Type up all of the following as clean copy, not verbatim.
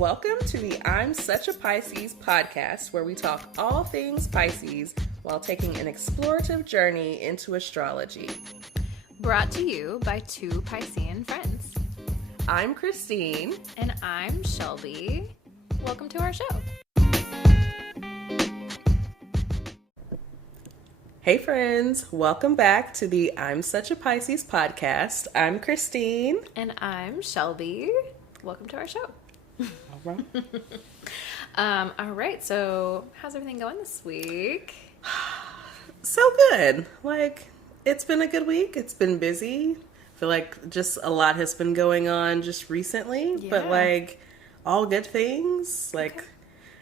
Welcome to the I'm Such a Pisces podcast, where we talk all things Pisces while taking an explorative journey into astrology. Brought to you by two Piscean friends. I'm Christine. And I'm Shelby. Welcome to our show. Hey friends, welcome back to the I'm Such a Pisces podcast. I'm Christine. And I'm Shelby. Welcome to our show. All right. All right, so how's everything going this week? So good. It's been a good week. It's been busy. I feel like just a lot has been going on just recently, but all good things.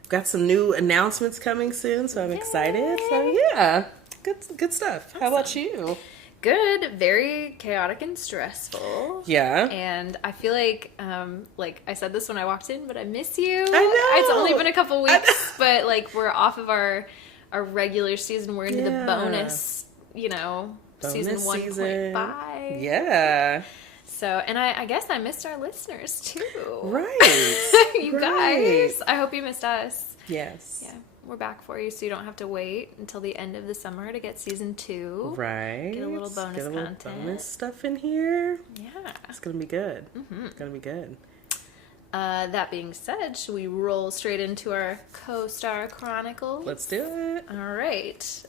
Got some new announcements coming soon, so I'm excited. So yeah, good stuff. Awesome. How about you? Good, very chaotic and stressful. Yeah. And I feel like I said this when I walked in, but I miss you. I know. It's only been a couple weeks, but we're off of our regular season. We're into the bonus, season 1.5. Yeah. So, and I guess I missed our listeners too. Right. You guys. I hope you missed us. Yes. Yeah. We're back for you, so you don't have to wait until the end of the summer to get season 2. Right. Get a little bonus content. Bonus stuff in here. Yeah. It's going to be good. Mm-hmm. It's going to be good. That being said, should we roll straight into our co-star chronicles? Let's do it. All right.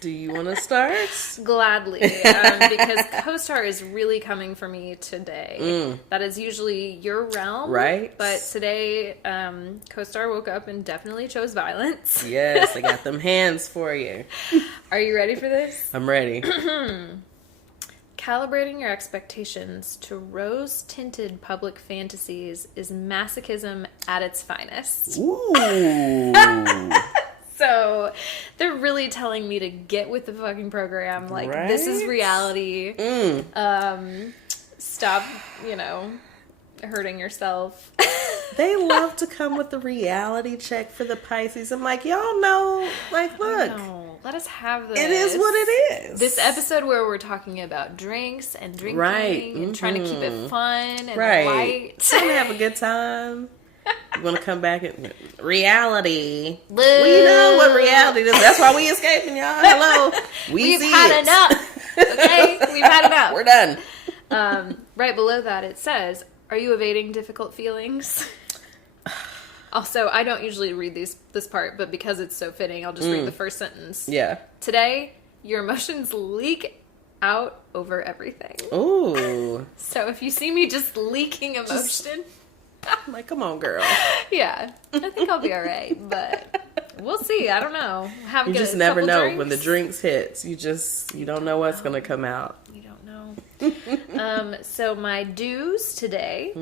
Do you want to start? Gladly, because co-star is really coming for me today. That is usually your realm. Right. But today, co-star woke up and definitely chose violence. Yes, I got them hands for you. Are you ready for this? I'm ready. Calibrating your expectations to rose-tinted public fantasies is masochism at its finest. Ooh. So they're really telling me to get with the fucking program. Right? This is reality. Stop, hurting yourself. They love to come with the reality check for the Pisces. I'm like, y'all know, look. No, let us have this. It is what it is. This episode where we're talking about drinks and drinking and trying to keep it fun and light. Trying to have a good time. You want to come back and reality. Boo. We know what reality is. That's why we escaping, y'all. Hello. We've had enough. Okay? We've had enough. We're done. Right below that it says, are you evading difficult feelings? Also, I don't usually read this part, but because it's so fitting, I'll just read the first sentence. Yeah. Today, your emotions leak out over everything. Ooh. So if you see me just leaking emotion... I'm like, come on, girl. Yeah. I think I'll be all right, but we'll see. I don't know. You just never know. When the drinks hits, you don't know what's going to come out. You don't know. So my do's today,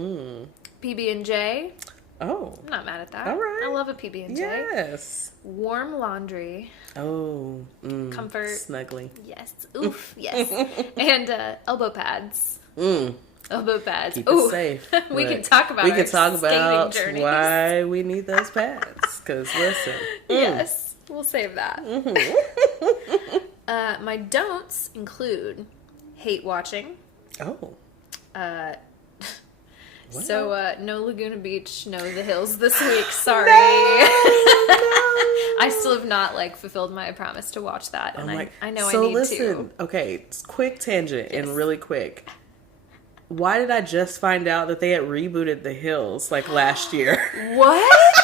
PB&J. Oh. I'm not mad at that. All right. I love a PB&J. Yes. Warm laundry. Oh. Comfort. Snuggly. Yes. Oof. Yes. And elbow pads. Elbow pads. Keep it safe. We can talk about journeys. Why we need those pads. Because listen. Yes. We'll save that. My don'ts include hate watching. Oh. So, no Laguna Beach, no The Hills this week. Sorry. No. I still have not, fulfilled my promise to watch that. And I know I need to. Okay, quick tangent and really quick. Why did I just find out that they had rebooted The Hills, last year? What?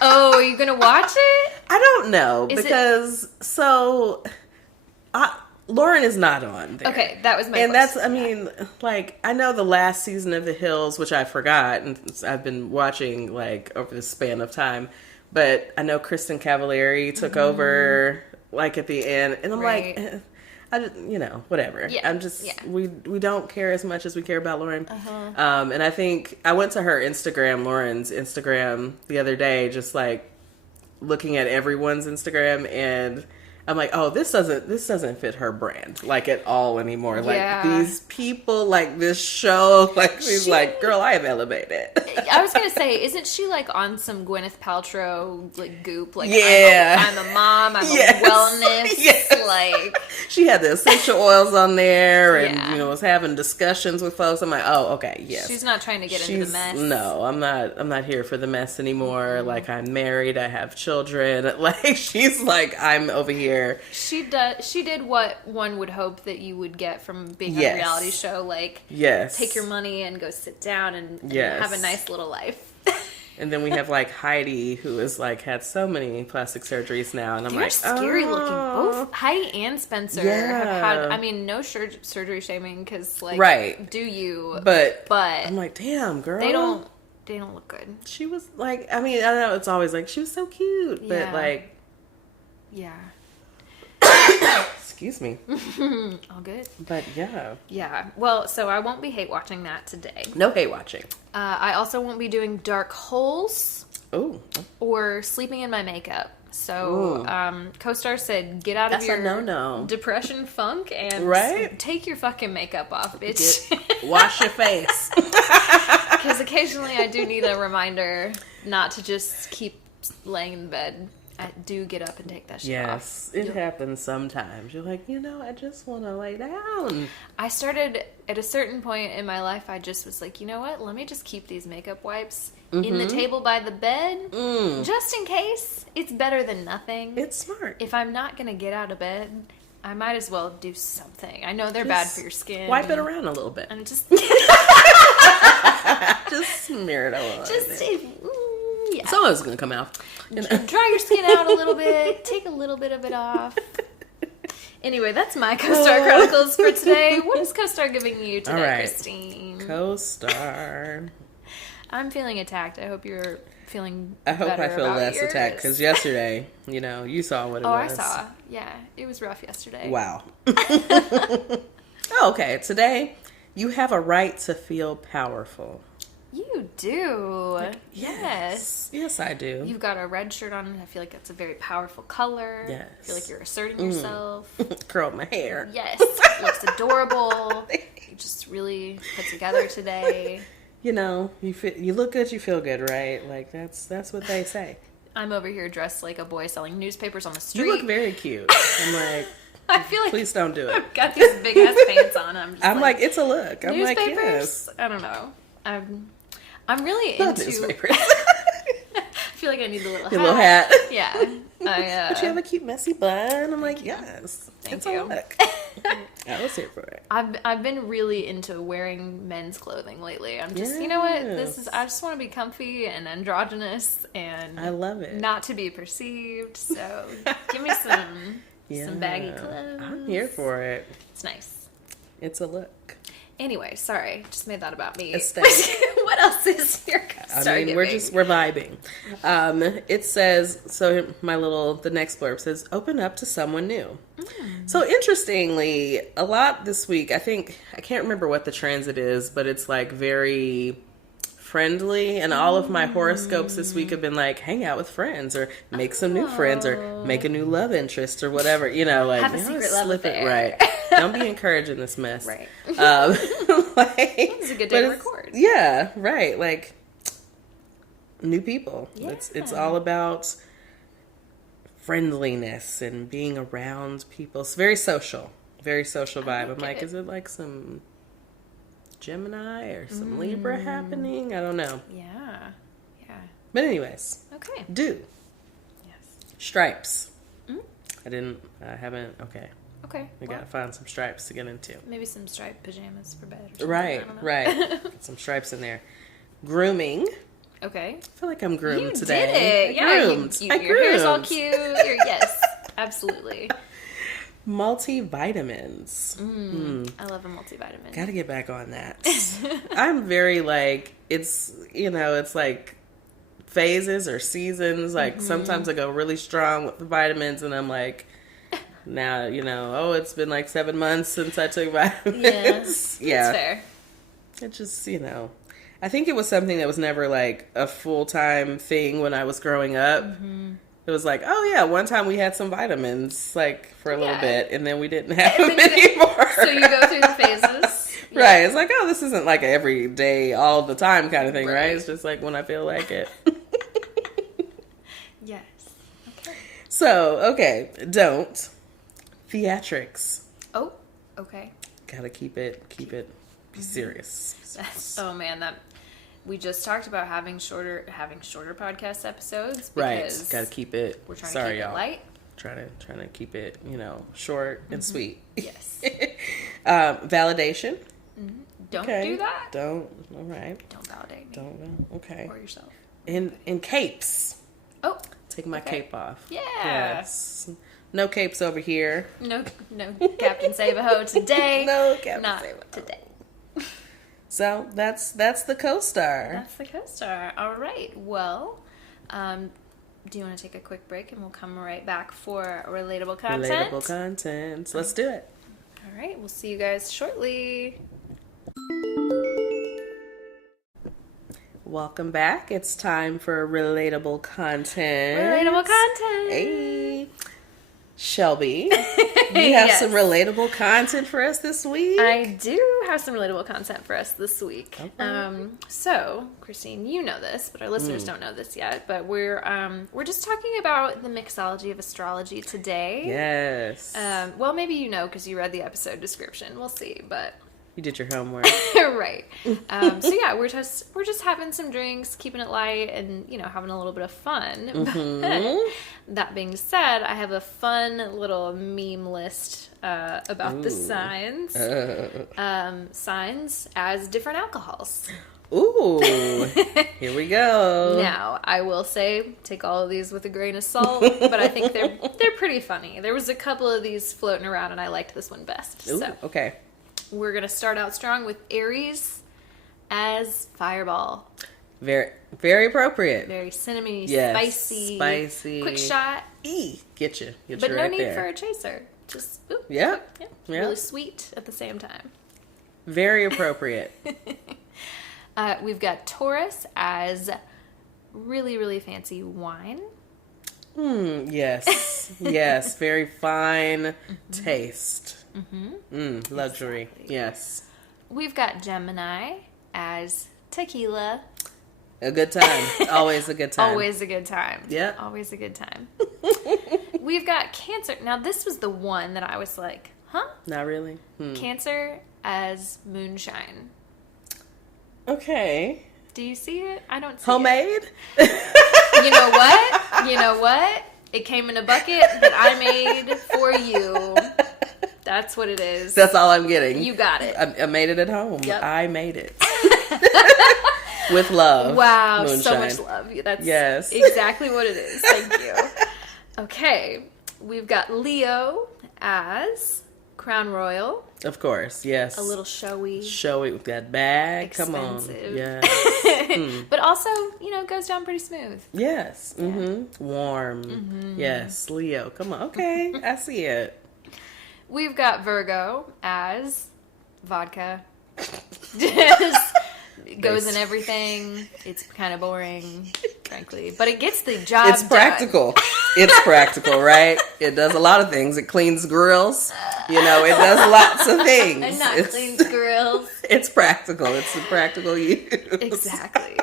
Oh, are you going to watch it? I don't know, Lauren is not on there. Okay, that was my question. And that's, I know the last season of The Hills, which I forgot, and I've been watching, over the span of time, but I know Kristen Cavallari took over, at the end, and I'm whatever. Yeah. I'm just, we don't care as much as we care about Lauren. And I think, I went to her Lauren's Instagram the other day, just, looking at everyone's Instagram, and I'm like, oh, this doesn't fit her brand, at all anymore. These people, this show, she's girl, I have elevated. I was gonna say, isn't she like on some Gwyneth Paltrow like goop? Like, yeah, I'm a mom. I'm a wellness. Yes. Like, she had the essential oils on there, and was having discussions with folks. I'm like, oh, okay, yes. She's not trying to get into the mess. No, I'm not. I'm not here for the mess anymore. Like, I'm married. I have children. Like, she's like, I'm over here. She did what one would hope that you would get from being on a reality show. Like, take your money and go sit down and have a nice little life. And then we have like Heidi, who is like had so many plastic surgeries now, and I'm They're like, scary looking. Both Heidi and Spencer have had. I mean, no surgery shaming, because like, do you? But I'm like, damn, girl, they don't look good. She was like, I mean, I know it's always like she was so cute, but like, excuse me. All good. But yeah. Well, so I won't be hate watching that today. No hate watching. I also won't be doing dark holes. Ooh. Or sleeping in my makeup. So, co-star said, get out of your depression funk and take your fucking makeup off, bitch. Wash your face. Because occasionally I do need a reminder not to just keep laying in bed. I do get up and take that shit off. Yes, it happens sometimes. You're like, I just want to lay down. I started, at a certain point in my life, I just was like, you know what? Let me just keep these makeup wipes in the table by the bed, just in case. It's better than nothing. It's smart. If I'm not going to get out of bed, I might as well do something. I know they're bad for your skin. Wipe it around a little bit. And just... just smear it a little bit. Yeah. Some of it's going to come out. Dry your skin out a little bit. Take a little bit of it off. Anyway, that's my co-star chronicles for today. What is co-star giving you today, Christine? Co-star. I'm feeling attacked. I hope you're feeling I hope I feel less yours. attacked, because yesterday, you saw what it was. Oh, I saw. Yeah, it was rough yesterday. Wow. Okay, today, you have a right to feel powerful. You do. Yes. Yes, I do. You've got a red shirt on. I feel like that's a very powerful color. Yes. I feel like you're asserting yourself. Curled my hair. Yes. Looks adorable. You just really put together today. You look good, you feel good, right? Like, that's what they say. I'm over here dressed like a boy selling newspapers on the street. You look very cute. I'm like, I feel like please don't do it. I've got these big ass pants on. I'm like, it's a look. I'm newspapers? like, yes. I don't know. I'm really into newspapers. I feel like I need the little hat. Your little hat. Yeah. But you have a cute messy bun. I'm like, yes. Thank you. you. A look. I was here for it. I've been really into wearing men's clothing lately. I'm just, you know what? I just want to be comfy and androgynous, and I love it. Not to be perceived. So give me some baggy clothes. I'm here for it. It's nice. It's a look. Anyway, sorry, just made that about me. What else is your we're vibing. It says, so the next blurb says, open up to someone new. So interestingly, a lot this week, I can't remember what the transit is, but it's like very friendly, and all of my horoscopes this week have been like, hang out with friends, or make some new friends, or make a new love interest, or whatever, have a secret love affair. Right. Don't be encouraging this mess. Right. It's a good day to record. Yeah, right. Like, new people. Yeah. It's all about friendliness and being around people. It's very social vibe. I'm like, is it like some Gemini or some Libra happening? I don't know. Yeah. But anyways. Okay. Do. Yes. Stripes. I haven't. Okay. We gotta find some stripes to get into. Maybe some striped pajamas for bed or something. Right. Get some stripes in there. Grooming. Okay. I feel like I'm groomed you today. Did it. I groomed. Your hair's all cute. Yes, absolutely. Multivitamins. I love a multivitamin. Gotta get back on that. I'm very like, it's like phases or seasons. Like sometimes I go really strong with the vitamins, and I'm like, now, it's been like 7 months since I took vitamins. Yeah. That's fair. It just, I think it was something that was never like a full-time thing when I was growing up. It was like, oh yeah, one time we had some vitamins, like, for a little bit, and then we didn't have them anymore. So you go through the phases. Right. It's like, oh, this isn't like every day, all the time kind of thing, right? It's just like when I feel like it. Yes. Okay. So, okay. Don't. Theatrics. Oh, okay. Gotta keep it, be serious. Oh man, that we just talked about having shorter podcast episodes. Right. Gotta keep it. We're trying Sorry, to keep y'all. it light. Trying to keep it, short and sweet. Yes. Validation. Don't do that. Don't. All right. Don't validate me. Don't. Okay. Or yourself. In capes. Oh. Take my cape off. Yeah. Yes. No capes over here. No Captain Save-A-Ho today. No Captain Not Save-A-Ho. today. So that's the co-star. That's the co-star. All right. Well, do you want to take a quick break and we'll come right back for relatable content? Relatable content. Let's do it. All right. We'll see you guys shortly. Welcome back. It's time for relatable content. Relatable content. Hey. Shelby, you have some relatable content for us this week? I do have some relatable content for us this week. Okay. So, Christine, you know this, but our listeners don't know this yet. But we're just talking about the Mixology of Astrology today. Yes. Well, maybe you know because you read the episode description. We'll see, but you did your homework. Right. So yeah, we're just having some drinks, keeping it light, and having a little bit of fun. But that being said, I have a fun little meme list about the signs. Signs as different alcohols. Ooh, here we go. Now, I will say, take all of these with a grain of salt, but I think they're pretty funny. There was a couple of these floating around, and I liked this one best. Ooh, so okay. We're going to start out strong with Aries as Fireball. Very, very appropriate. Very cinnamony, yes, spicy. Quick shot. Get you But no right need there. for a chaser. Just, oop, Yep. Yep. Yep. Really sweet at the same time. Very appropriate. We've got Taurus as really, really fancy wine. Yes. Yes. Very fine taste. Luxury. Exactly. Yes. We've got Gemini as tequila. A good time. Always a good time. Always a good time. Yeah. Always a good time. We've got Cancer. Now, this was the one that I was like, huh? Not really. Cancer as moonshine. Okay. Do you see it? I don't see Homemade? it. You know what? It came in a bucket that I made for you. That's what it is. That's all I'm getting. You got it. I made it at home. Yep. I made it. With love. Wow, Moonshine. so much love. That's yes. exactly what it is. Thank you. Okay, we've got Leo as Crown Royal. Of course, yes. A little showy. Showy with that bag. Expensive. Come on. Yes. But also, goes down pretty smooth. Yes. Warm. Yes. Leo. Come on. Okay. I see it. We've got Virgo as vodka. Just goes in everything. It's kind of boring, frankly. But it gets the job It's practical. It's practical, right? It does a lot of things. It cleans grills. It does lots of things. And not cleans grills. It's practical. It's a practical use. Exactly.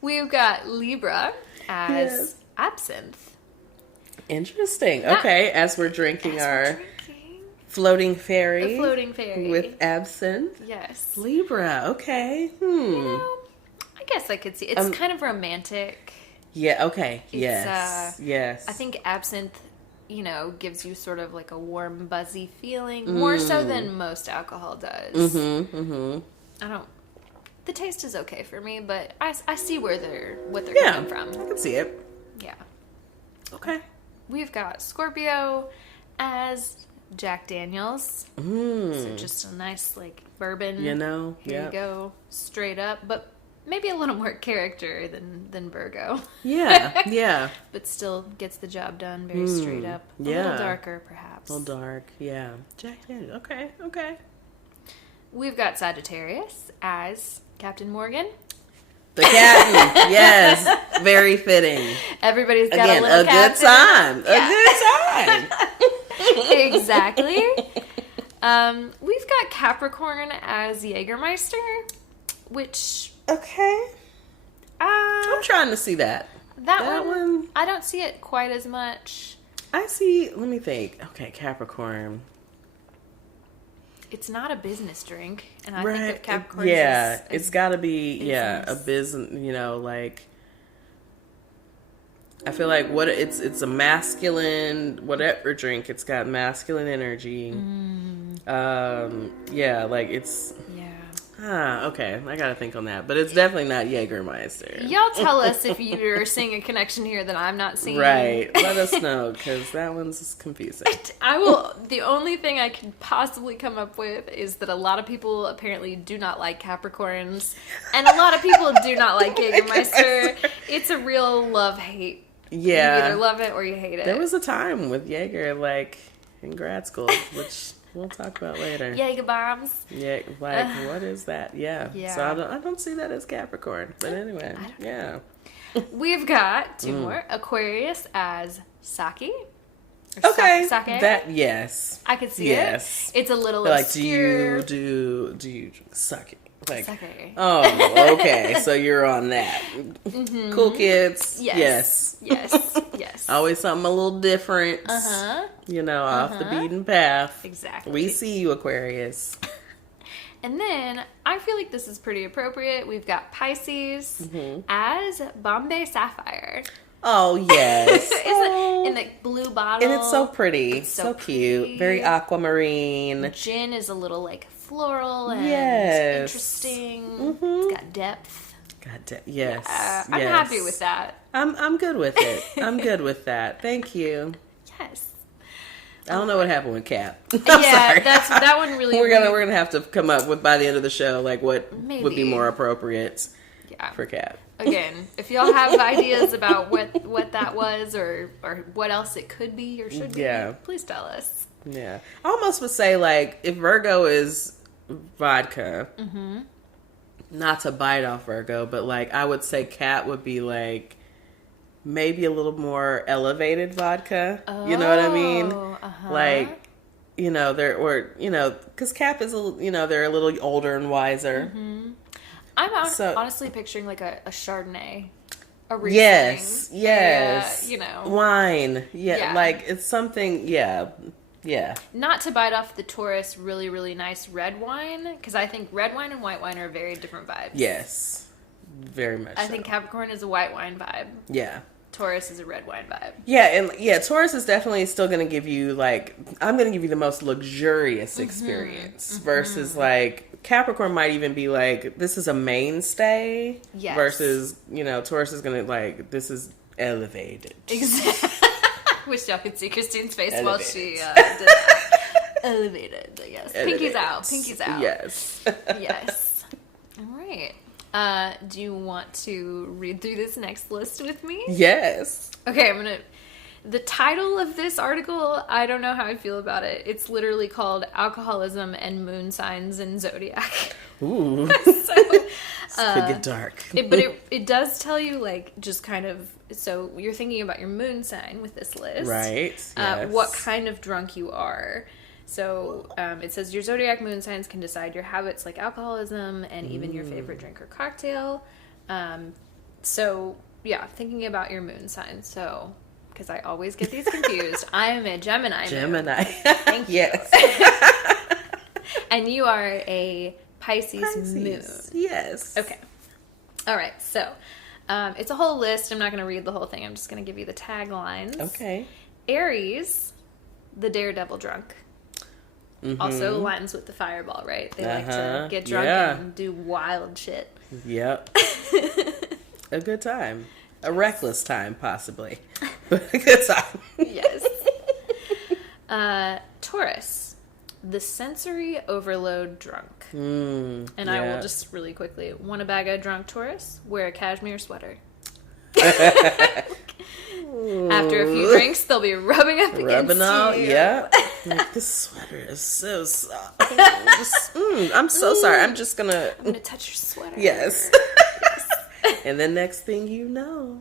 We've got Libra as absinthe. Interesting. Okay, as we're drinking our floating fairy. A floating fairy. With absinthe. Yes. Libra. Okay. I guess I could see. It's kind of romantic. Yeah, okay. It's, Yes. Yes. I think absinthe, gives you sort of like a warm, buzzy feeling. More so than most alcohol does. I don't... The taste is okay for me, but I see what they're coming from. I can see it. Yeah. Okay. We've got Scorpio as Jack Daniels. So just a nice, bourbon. Here you go. Straight up. But maybe a little more character than Virgo. Yeah, yeah. But still gets the job done very straight up. A little darker, perhaps. A little dark, yeah. Jack Daniels. Okay. We've got Sagittarius as Captain Morgan. The captain, yes. Very fitting. Everybody's got Again, a little captain. good time. Yeah. A good time. Exactly. We've we've got Capricorn as Jägermeister, which... Okay. I'm trying to see that. That one, I don't see it quite as much. I see, let me think. Okay, Capricorn. It's not a business drink, and I right. think of Capricorn it's got to be, a business, like... I feel like it's a masculine whatever drink. It's got masculine energy. Like it's okay. I gotta think on that, but it's definitely not Jägermeister. Y'all tell us if you're seeing a connection here that I'm not seeing. Right, let us know because that one's confusing. I will. The only thing I can possibly come up with is that a lot of people apparently do not like Capricorns, and a lot of people do not like Jägermeister. It's a real love-hate. Yeah. You either love it or you hate it. There was a time with Jaeger, like, in grad school, which we'll talk about later. Jaeger bombs. Yeah, like, what is that? Yeah. So I don't see that as Capricorn. But anyway, yeah. We've got two more. Aquarius as Sake. Okay. Sake. That, yes. I could see it. It's a little like, obscure. do you suck it? Like, Sake. Oh, okay. So you're on that. Mm-hmm. Cool kids. Yes. Always something a little different. Off the beaten path. Exactly. We see you, Aquarius. And then I feel like this is pretty appropriate. We've got Pisces as Bombay Sapphire. Oh, yes. In the blue bottle. And it's so pretty. It's so cute. Very aquamarine. Gin is a little like floral and interesting. It's got depth. Yes. I'm happy with that. I'm good with it. I'm good with that. Thank you. Yes. I don't know what happened with Cap. Sorry. That one really. We're gonna have to come up with by the end of the show like what would be more appropriate for Cap. Again, if y'all have ideas about what that was or what else it could be or should be, please tell us. Yeah. I almost would say, like, if Virgo is vodka, not to bite off Virgo, but, like, I would say Cat would be, like, maybe a little more elevated vodka. You know what I mean? Like, because Cap is, they're a little older and wiser. I'm honestly picturing, like, a Chardonnay. A Riesling. Yes. Wine. Yeah. Like, it's something, Yeah. Not to bite off the Taurus really, really nice red wine, because I think red wine and white wine are very different vibes. Yes. Very much I think Capricorn is a white wine vibe. Yeah. Taurus is a red wine vibe. Yeah, and Taurus is definitely still going to give you, like, I'm going to give you the most luxurious experience versus, like, Capricorn might even be like, this is a mainstay versus, Taurus is going to, like, this is elevated. Exactly. Wish y'all could see Christine's face while she did that. Elevated, yes. Pinkies out. Yes. Yes. All right. Do you want to read through this next list with me? Yes. Okay, the title of this article, I don't know how I feel about it. It's literally called Alcoholism and Moon Signs and Zodiac. Ooh. So, could get dark. But it does tell you, like, just kind of, so you're thinking about your moon sign with this list. Right. Yes. What kind of drunk you are. So it says your zodiac moon signs can decide your habits like alcoholism and even your favorite drink or cocktail. So, yeah, thinking about your moon sign. So, because I always get these confused, I am a Gemini. Thank you. Yes. And you are a Pisces moon. Yes. Okay. All right. So it's a whole list. I'm not going to read the whole thing. I'm just going to give you the taglines. Okay. Aries, the daredevil drunk. Also aligns with the fireball, right? They like to get drunk and do wild shit. Yep. A good time. A reckless time, possibly. But a good time. Yes. Taurus, the sensory overload drunk. And I will just really quickly, want a bag of drunk Taurus? Wear a cashmere sweater. After a few drinks, they'll be rubbing up against you. Yeah. Like, this sweater is so soft. I'm so sorry. I'm gonna touch your sweater. Yes. And then next thing you know.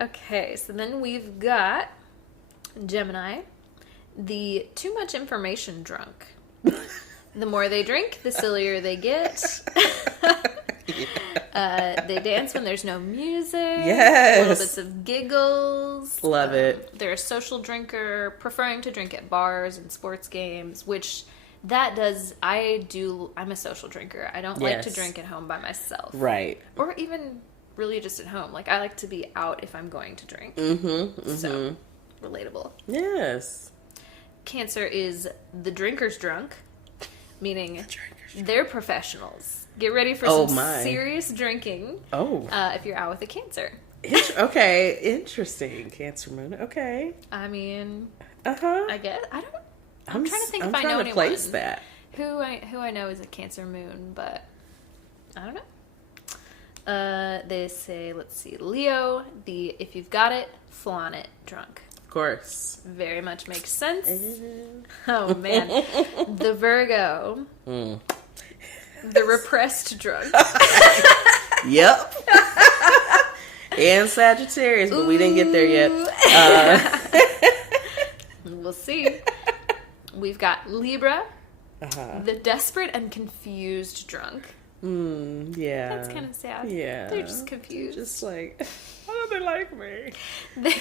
Okay, so then we've got Gemini, The too much information drunk. The more they drink, the sillier they get. They dance when there's no music. Yes. Little bits of giggles. Love it. They're a social drinker, preferring to drink at bars and sports games, which that does, I'm a social drinker. I don't like to drink at home by myself. Right. Or even really just at home. Like, I like to be out if I'm going to drink. So, relatable. Yes. Cancer is the drinker's drunk, meaning they're professionals. Get ready for some serious drinking. If you're out with a Cancer. Okay, interesting. Cancer moon. Okay. I mean, I guess I'm trying to think if I know anyone place that. Who I know is a Cancer moon, but I don't know. They say, let's see, Leo, the if you've got it, flaunt it, drunk. Of course. Very much makes sense. Oh man, the Virgo, the repressed drunk. Yep. And Sagittarius, but we didn't get there yet. We'll see. We've got Libra, the desperate and confused drunk. Yeah. That's kind of sad. Yeah. They're just confused. Just like, why don't they like me?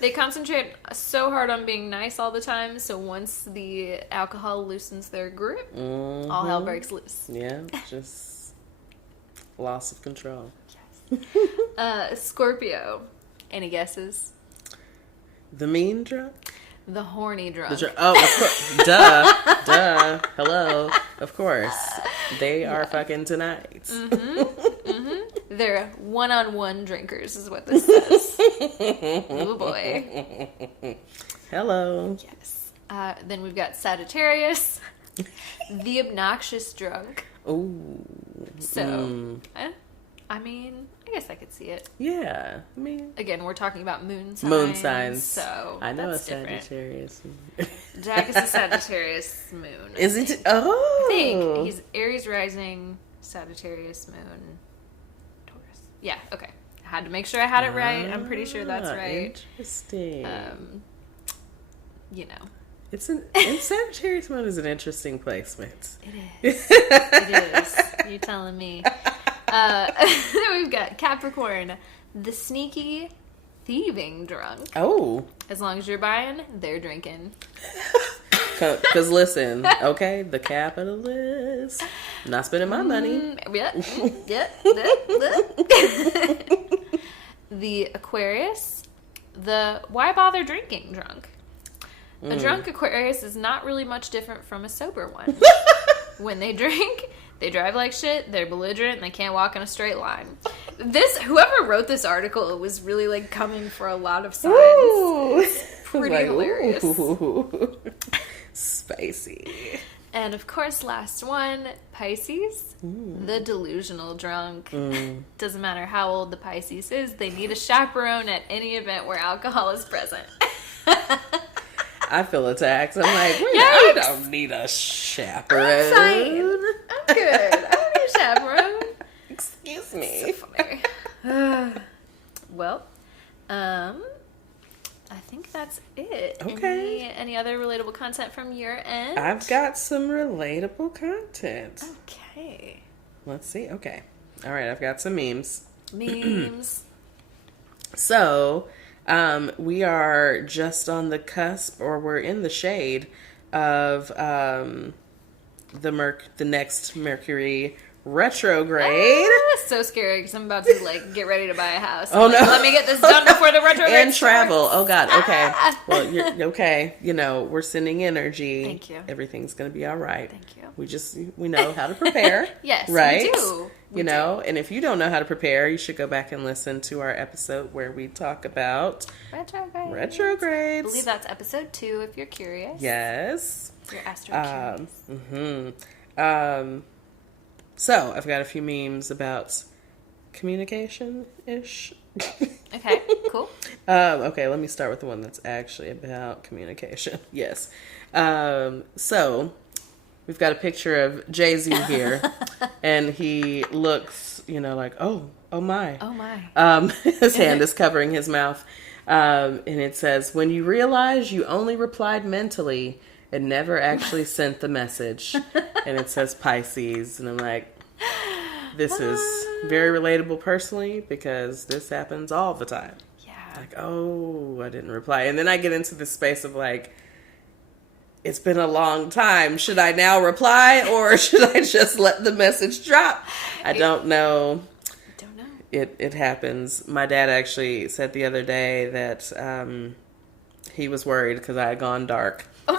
They concentrate so hard on being nice all the time, so once the alcohol loosens their grip, all hell breaks loose. Yeah, just loss of control. Yes. Scorpio. Any guesses? The mean drunk? The horny drunk. Of course. Duh. Hello. Of course. They are fucking tonight. They're one-on-one drinkers is what this says. Oh boy. Hello. Yes. Then we've got Sagittarius, the obnoxious drunk. Ooh. So, I mean, I guess I could see it. Yeah. I mean, again, we're talking about moon signs. So I know that's a Sagittarius. Jack is a Sagittarius moon. Is it? Oh. I think he's Aries rising, Sagittarius moon, Taurus. Yeah. Okay. I had to make sure I had it right. I'm pretty sure that's right. Interesting. You know. And Sagittarius moon is an interesting placement. It is. It is. You're telling me. Then we've got Capricorn, the sneaky, thieving drunk. Oh. As long as you're buying, they're drinking. Because listen, okay, the capitalist, not spending my money. The Aquarius, the why bother drinking drunk. A drunk Aquarius is not really much different from a sober one. When they drink, they drive like shit, they're belligerent, and they can't walk in a straight line. Whoever wrote this article was really like coming for a lot of signs. Ooh. Pretty hilarious. Ooh. Spicy. And of course, last one, Pisces, the delusional drunk. Doesn't matter how old the Pisces is, they need a chaperone at any event where alcohol is present. I feel attacked. I'm like, I don't need a chaperone. I'm good. I don't need a chaperone. Excuse me. So funny. Well, I think that's it. Okay. Any other relatable content from your end? I've got some relatable content. Okay. Let's see. Okay. All right. I've got some memes. So, we are just on the cusp, or we're in the shade of the next Mercury retrograde. So scary because I'm about to like get ready to buy a house. Oh no! Let me get this done before the retrograde and starts. travel. Oh god. Okay. Well, you're okay. You know, we're sending energy. Thank you. Everything's gonna be all right. Thank you. We know how to prepare. Yes, right. We do. You know, and if you don't know how to prepare, you should go back and listen to our episode where we talk about retrogrades. I believe that's episode 2 if you're curious. Yes. If you're astro curious. So, I've got a few memes about communication-ish. Okay, cool. Okay, let me start with the one that's actually about communication. Yes. So, we've got a picture of Jay-Z here, and he looks, like, oh my. Oh my. His hand is covering his mouth. And it says, when you realize you only replied mentally and never actually sent the message. And it says Pisces. And I'm like, this is very relatable personally because this happens all the time. Yeah. Like, oh, I didn't reply. And then I get into the space of like, it's been a long time. Should I now reply or should I just let the message drop? I don't know. It happens. My dad actually said the other day that he was worried because I had gone dark. Oh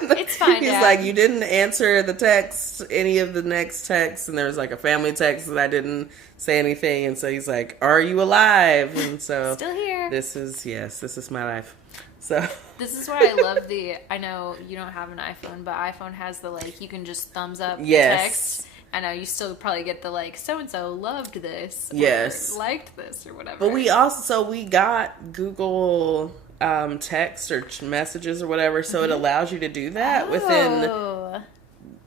no! It's fine, He's Dad. like, you didn't answer the text, any of the next texts, and there was like a family text that I didn't say anything, and so he's like, are you alive? And so still here. This is my life. So this is why I love I know you don't have an iPhone, but iPhone has the like, you can just thumbs up text. I know you still probably get the like, so-and-so loved this. Or liked this or whatever. But we got Google text or messages or whatever. So it allows you to do that within,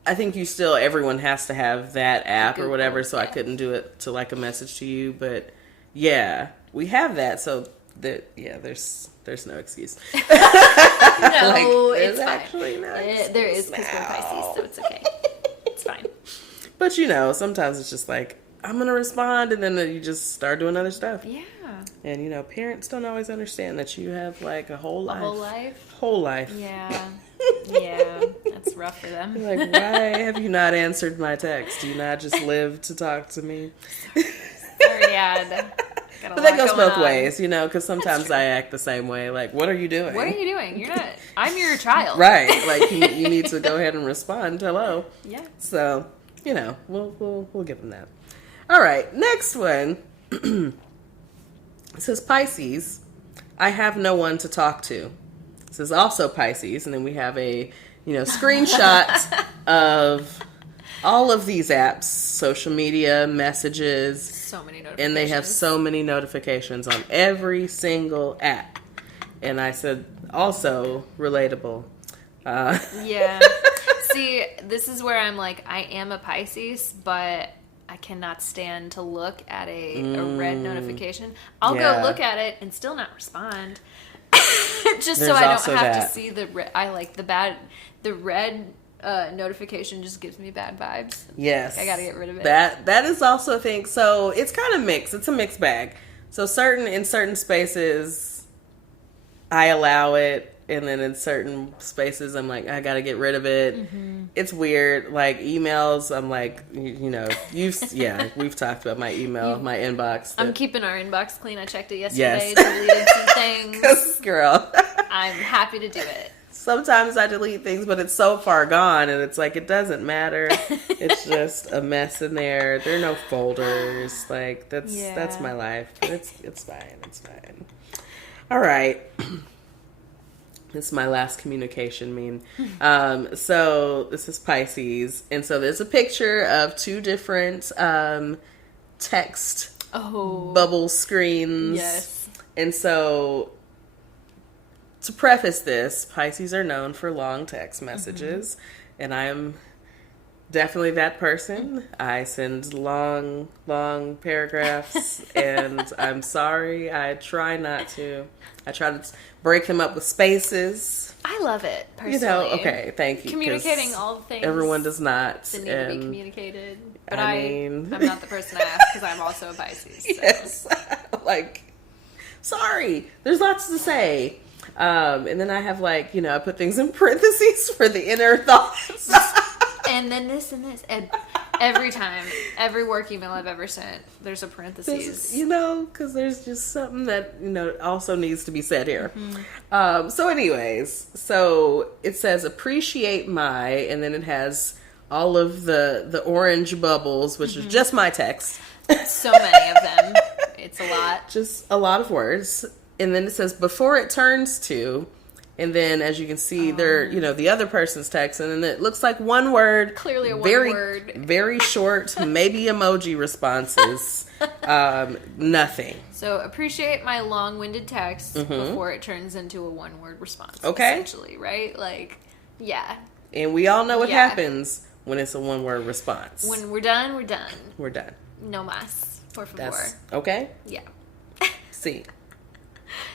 I think everyone has to have that app or whatever. So I couldn't do it to like a message to you. But yeah, we have that. So that, there's no excuse. No, it's fine. Actually no excuse there is because we're Pisces, so it's okay. It's fine. But sometimes it's just like, I'm going to respond, and then you just start doing other stuff. Yeah. And, parents don't always understand that you have, like, a whole life. A whole life? Whole life. Yeah. Yeah. That's rough for them. You're like, why have you not answered my text? Do you not just live to talk to me? Sorry, Dad. But that goes both ways, because sometimes I act the same way. Like, what are you doing? What are you doing? You're not... I'm your child. Right. Like, you need to go ahead and respond. Hello. Yeah. So... we'll give them that. All right, next one. It says Pisces. I have no one to talk to. It says also Pisces, and then we have a screenshot of all of these apps, social media, messages. So many notifications. And they have so many notifications on every single app. And I said also relatable. Yeah. See, this is where I'm like, I am a Pisces, but I cannot stand to look at a red notification. I'll go look at it and still not respond. Just so I don't have to see the red. I like the red notification just gives me bad vibes. Yes. I gotta get rid of it. That is also a thing. So it's kind of mixed. It's a mixed bag. So in certain spaces, I allow it. And then in certain spaces, I'm like, I gotta get rid of it. Mm-hmm. It's weird. Like emails, I'm like, we've talked about my email, my inbox. I'm keeping our inbox clean. I checked it yesterday, deleted some things. Girl. I'm happy to do it. Sometimes I delete things, but it's so far gone, and it's like, it doesn't matter. It's just a mess in there. There are no folders. Like, that's my life. It's fine. It's fine. All right. This is my last communication meme. So this is Pisces. And so there's a picture of two different text bubble screens. Yes. And so to preface this, Pisces are known for long text messages. Mm-hmm. And I am definitely that person. I send long paragraphs. And I'm sorry. I try not to. I try to break them up with spaces. I love it, personally. Okay, thank you. Communicating all the things. Everyone does not. That need to be communicated. But I'm not the person I ask because I'm also a Pisces. So. Yes. Sorry. There's lots to say. And then I have I put things in parentheses for the inner thoughts. And then this and this. And every time, every work email I've ever sent, there's a parentheses. Because there's just something that, also needs to be said here. Mm-hmm. So anyways, so it says appreciate my, and then it has all of the orange bubbles, which is just my text. So many of them. It's a lot. Just a lot of words. And then it says before it turns to, and then as you can see, they're, the other person's text, and then it looks like one word. Clearly a one word. Very short, maybe emoji responses. Nothing. So appreciate my long-winded text before it turns into a one-word response. Okay. Essentially, right? Like, yeah. And we all know what happens when it's a one-word response. When we're done, we're done. We're done. No más. Por favor. Okay? Yeah. See.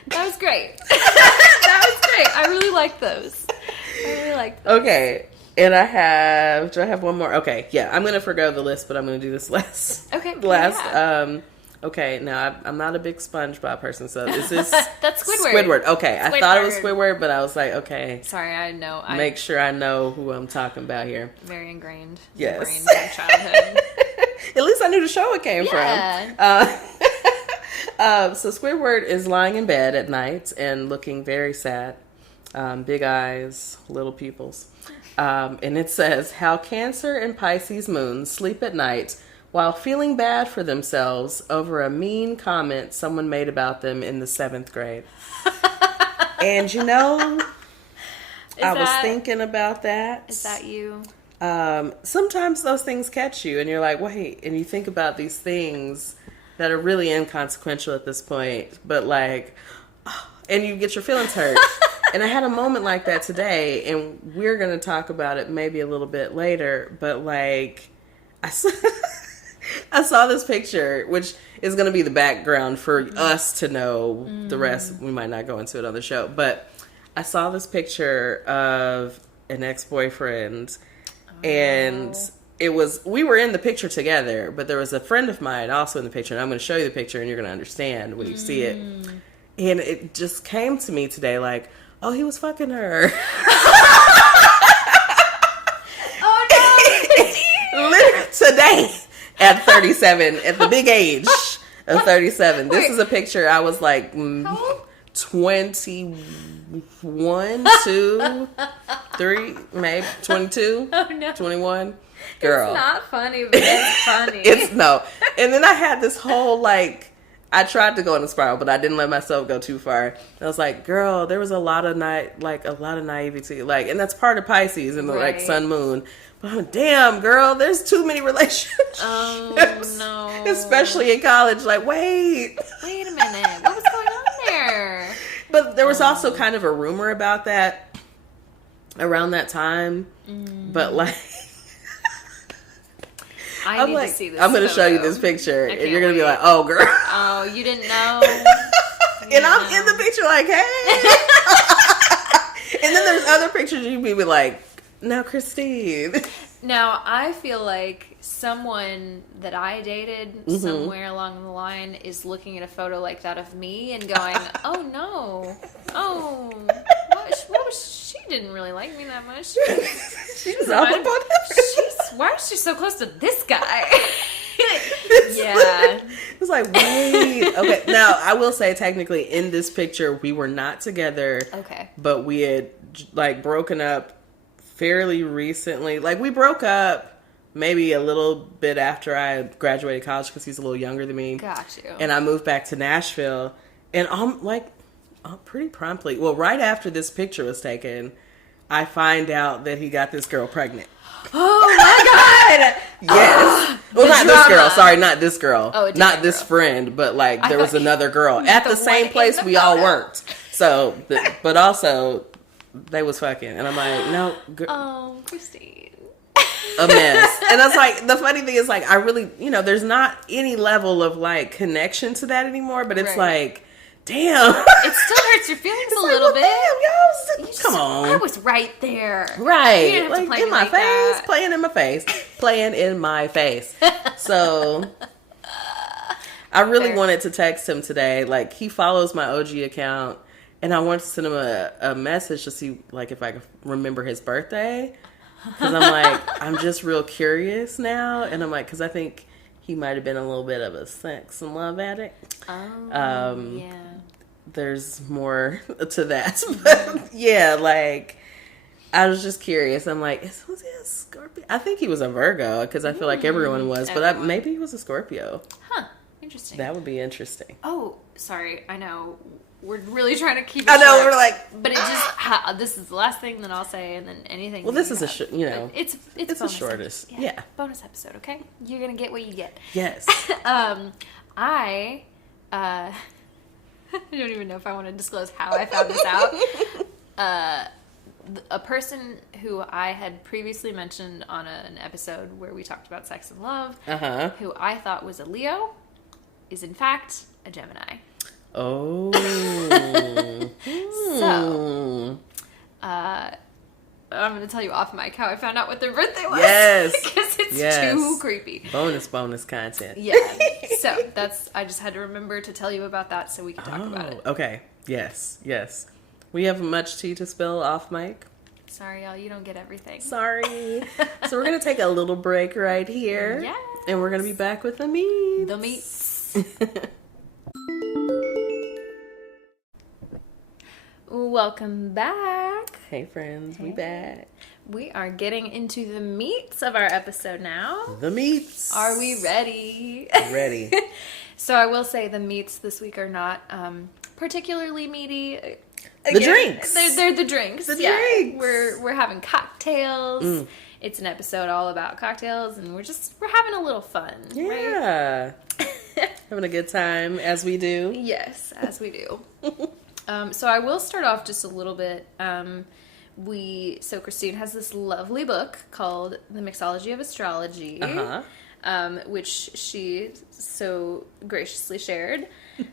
That was great. That was great. I really like those. Okay. And do I have one more? Okay, yeah, I'm going to forgo the list, but I'm going to do this last. Okay. Okay, now I'm not a big SpongeBob person, so is this... That's Squidward. Squidward, okay. I thought it was Squidward, but I was like, okay. Sorry, I know. Make sure I know who I'm talking about here. Very ingrained. Yes. In childhood. At least I knew the show it came from. So Squidward is lying in bed at night and looking very sad. Big eyes, little pupils. And it says, how Cancer and Pisces moons sleep at night while feeling bad for themselves over a mean comment someone made about them in the 7th grade. And I was thinking about that. Is that you? Sometimes those things catch you and you're like, wait, and you think about these things that are really inconsequential at this point, but like, and you get your feelings hurt. And I had a moment like that today, and we're going to talk about it maybe a little bit later, but like, I saw this picture, which is going to be the background for us to know the rest. We might not go into it on the show, but I saw this picture of an ex-boyfriend, and we were in the picture together, but there was a friend of mine also in the picture, and I'm going to show you the picture, and you're going to understand when you see it. And it just came to me today, like, oh, he was fucking her. Oh, no. Literally today at 37, at the big age of 37. This is a picture I was like 21, 2, 3, maybe 22, 21. Girl. It's not funny, but it's funny. And then I had this whole like, I tried to go in a spiral, but I didn't let myself go too far. I was like, girl, there was a lot of naivety, like, and that's part of Pisces and the like sun moon. But damn, girl, there's too many relationships. Oh no. Especially in college. Like, wait a minute. What was going on there? But there was also kind of a rumor about that around that time. But like, I need to see this. I'm going to show you this picture, and you're going to be like, "Oh, girl." Oh, you didn't know. And I'm in the picture like, "Hey." And then there's other pictures you be like, "Now, Christine." Now, I feel like someone that I dated somewhere along the line is looking at a photo like that of me and going, "Oh no, she didn't really like me that much. She was all about why is she so close to this guy?" Yeah. It's like, wait. Okay, now I will say technically in this picture we were not together. Okay. But we had like broken up fairly recently. Like we broke up maybe a little bit after I graduated college because he's a little younger than me. Got you. And I moved back to Nashville, and pretty promptly, well, right after this picture was taken, I find out that he got this girl pregnant. Oh my God! Yes. Well, not this girl. Sorry, not this girl. Oh, not this friend, but like there was another girl at the same place we all worked. So, but also they was fucking, and I'm like, no. Oh, Christine. A mess. And that's like, the funny thing is like, I really, there's not any level of like connection to that anymore, but it's like, damn. It still hurts your feelings a little bit. Damn, y'all, come on. I was right there. Right. You didn't have to play in my like face. that. Playing in my face. So I really wanted to text him today. Like, he follows my OG account, and I wanted to send him a message to see like if I could remember his birthday. Because I'm like, I'm just real curious now. And I'm like, because I think he might have been a little bit of a sex and love addict. Oh, yeah. There's more to that. But yeah, like, I was just curious. I'm like, was he a Scorpio? I think he was a Virgo because I feel like everyone was. But maybe he was a Scorpio. Huh. Interesting. That would be interesting. Oh, sorry. I know. We're really trying to keep it short. We're like... But it just... this is the last thing that I'll say, and then anything... Well, this is It's the shortest. Yeah. Bonus episode, okay? You're going to get what you get. Yes. I don't even know if I want to disclose how I found this out. A person who I had previously mentioned on an episode where we talked about sex and love, who I thought was a Leo, is in fact a Gemini. Oh. So, I'm going to tell you off mic how I found out what their birthday was. Yes. Because it's too creepy. Bonus content. Yeah. So, I just had to remember to tell you about that so we could talk about it. Okay. Yes. We have much tea to spill off mic. Sorry, y'all. You don't get everything. Sorry. So we're going to take a little break right here. Yes. And we're going to be back with the meats. The meats. Welcome back. Hey, friends. We back. We are getting into the meats of our episode now. The meats. Are we ready? Ready. So I will say the meats this week are not particularly meaty. Again, the drinks. They're the drinks. The drinks. We're having cocktails. It's an episode all about cocktails, and we're having a little fun. Yeah. Right? Having a good time, as we do. Yes, as we do. So I will start off just a little bit. So Christine has this lovely book called The Mixology of Astrology, which she so graciously shared.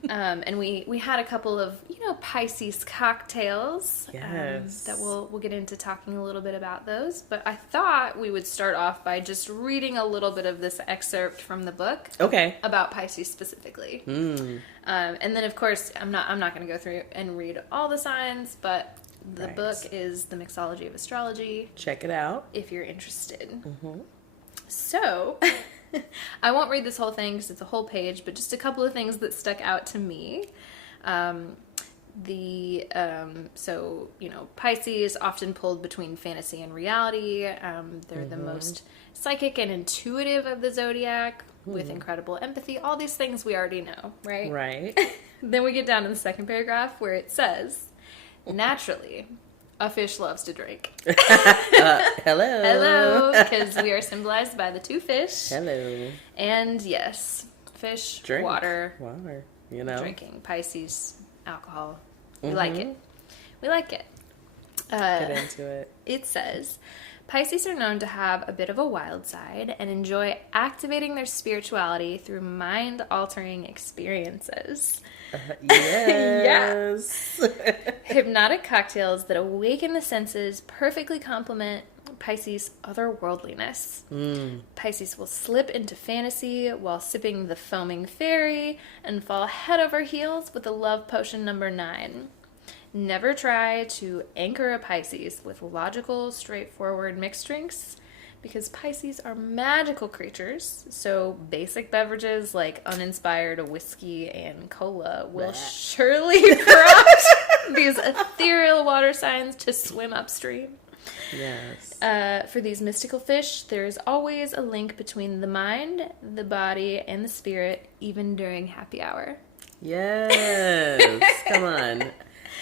And we had a couple of, Pisces cocktails. Yes. That we'll get into talking a little bit about those. But I thought we would start off by just reading a little bit of this excerpt from the book. Okay. About Pisces specifically. And then, of course, I'm not going to go through and read all the signs, but the book is The Mixology of Astrology. Check it out. If you're interested. So, I won't read this whole thing because it's a whole page, but just a couple of things that stuck out to me. Pisces often pulled between fantasy and reality. They're the most psychic and intuitive of the zodiac with incredible empathy. All these things we already know, right? Right. Then we get down to the second paragraph where it says, naturally, a fish loves to drink. Hello, because we are symbolized by the two fish. Hello. And yes, fish, drink. water, drinking. Pisces, alcohol. We like it. Get into it. It says, Pisces are known to have a bit of a wild side and enjoy activating their spirituality through mind-altering experiences. Yes. Hypnotic cocktails that awaken the senses perfectly complement Pisces' otherworldliness. Pisces will slip into fantasy while sipping the foaming fairy and fall head over heels with the love potion number 9. Never try to anchor a Pisces with logical, straightforward mixed drinks because Pisces are magical creatures, so basic beverages like uninspired whiskey and cola will surely prompt these ethereal water signs to swim upstream. Yes. For these mystical fish, there is always a link between the mind, the body, and the spirit, even during happy hour. Yes. Come on.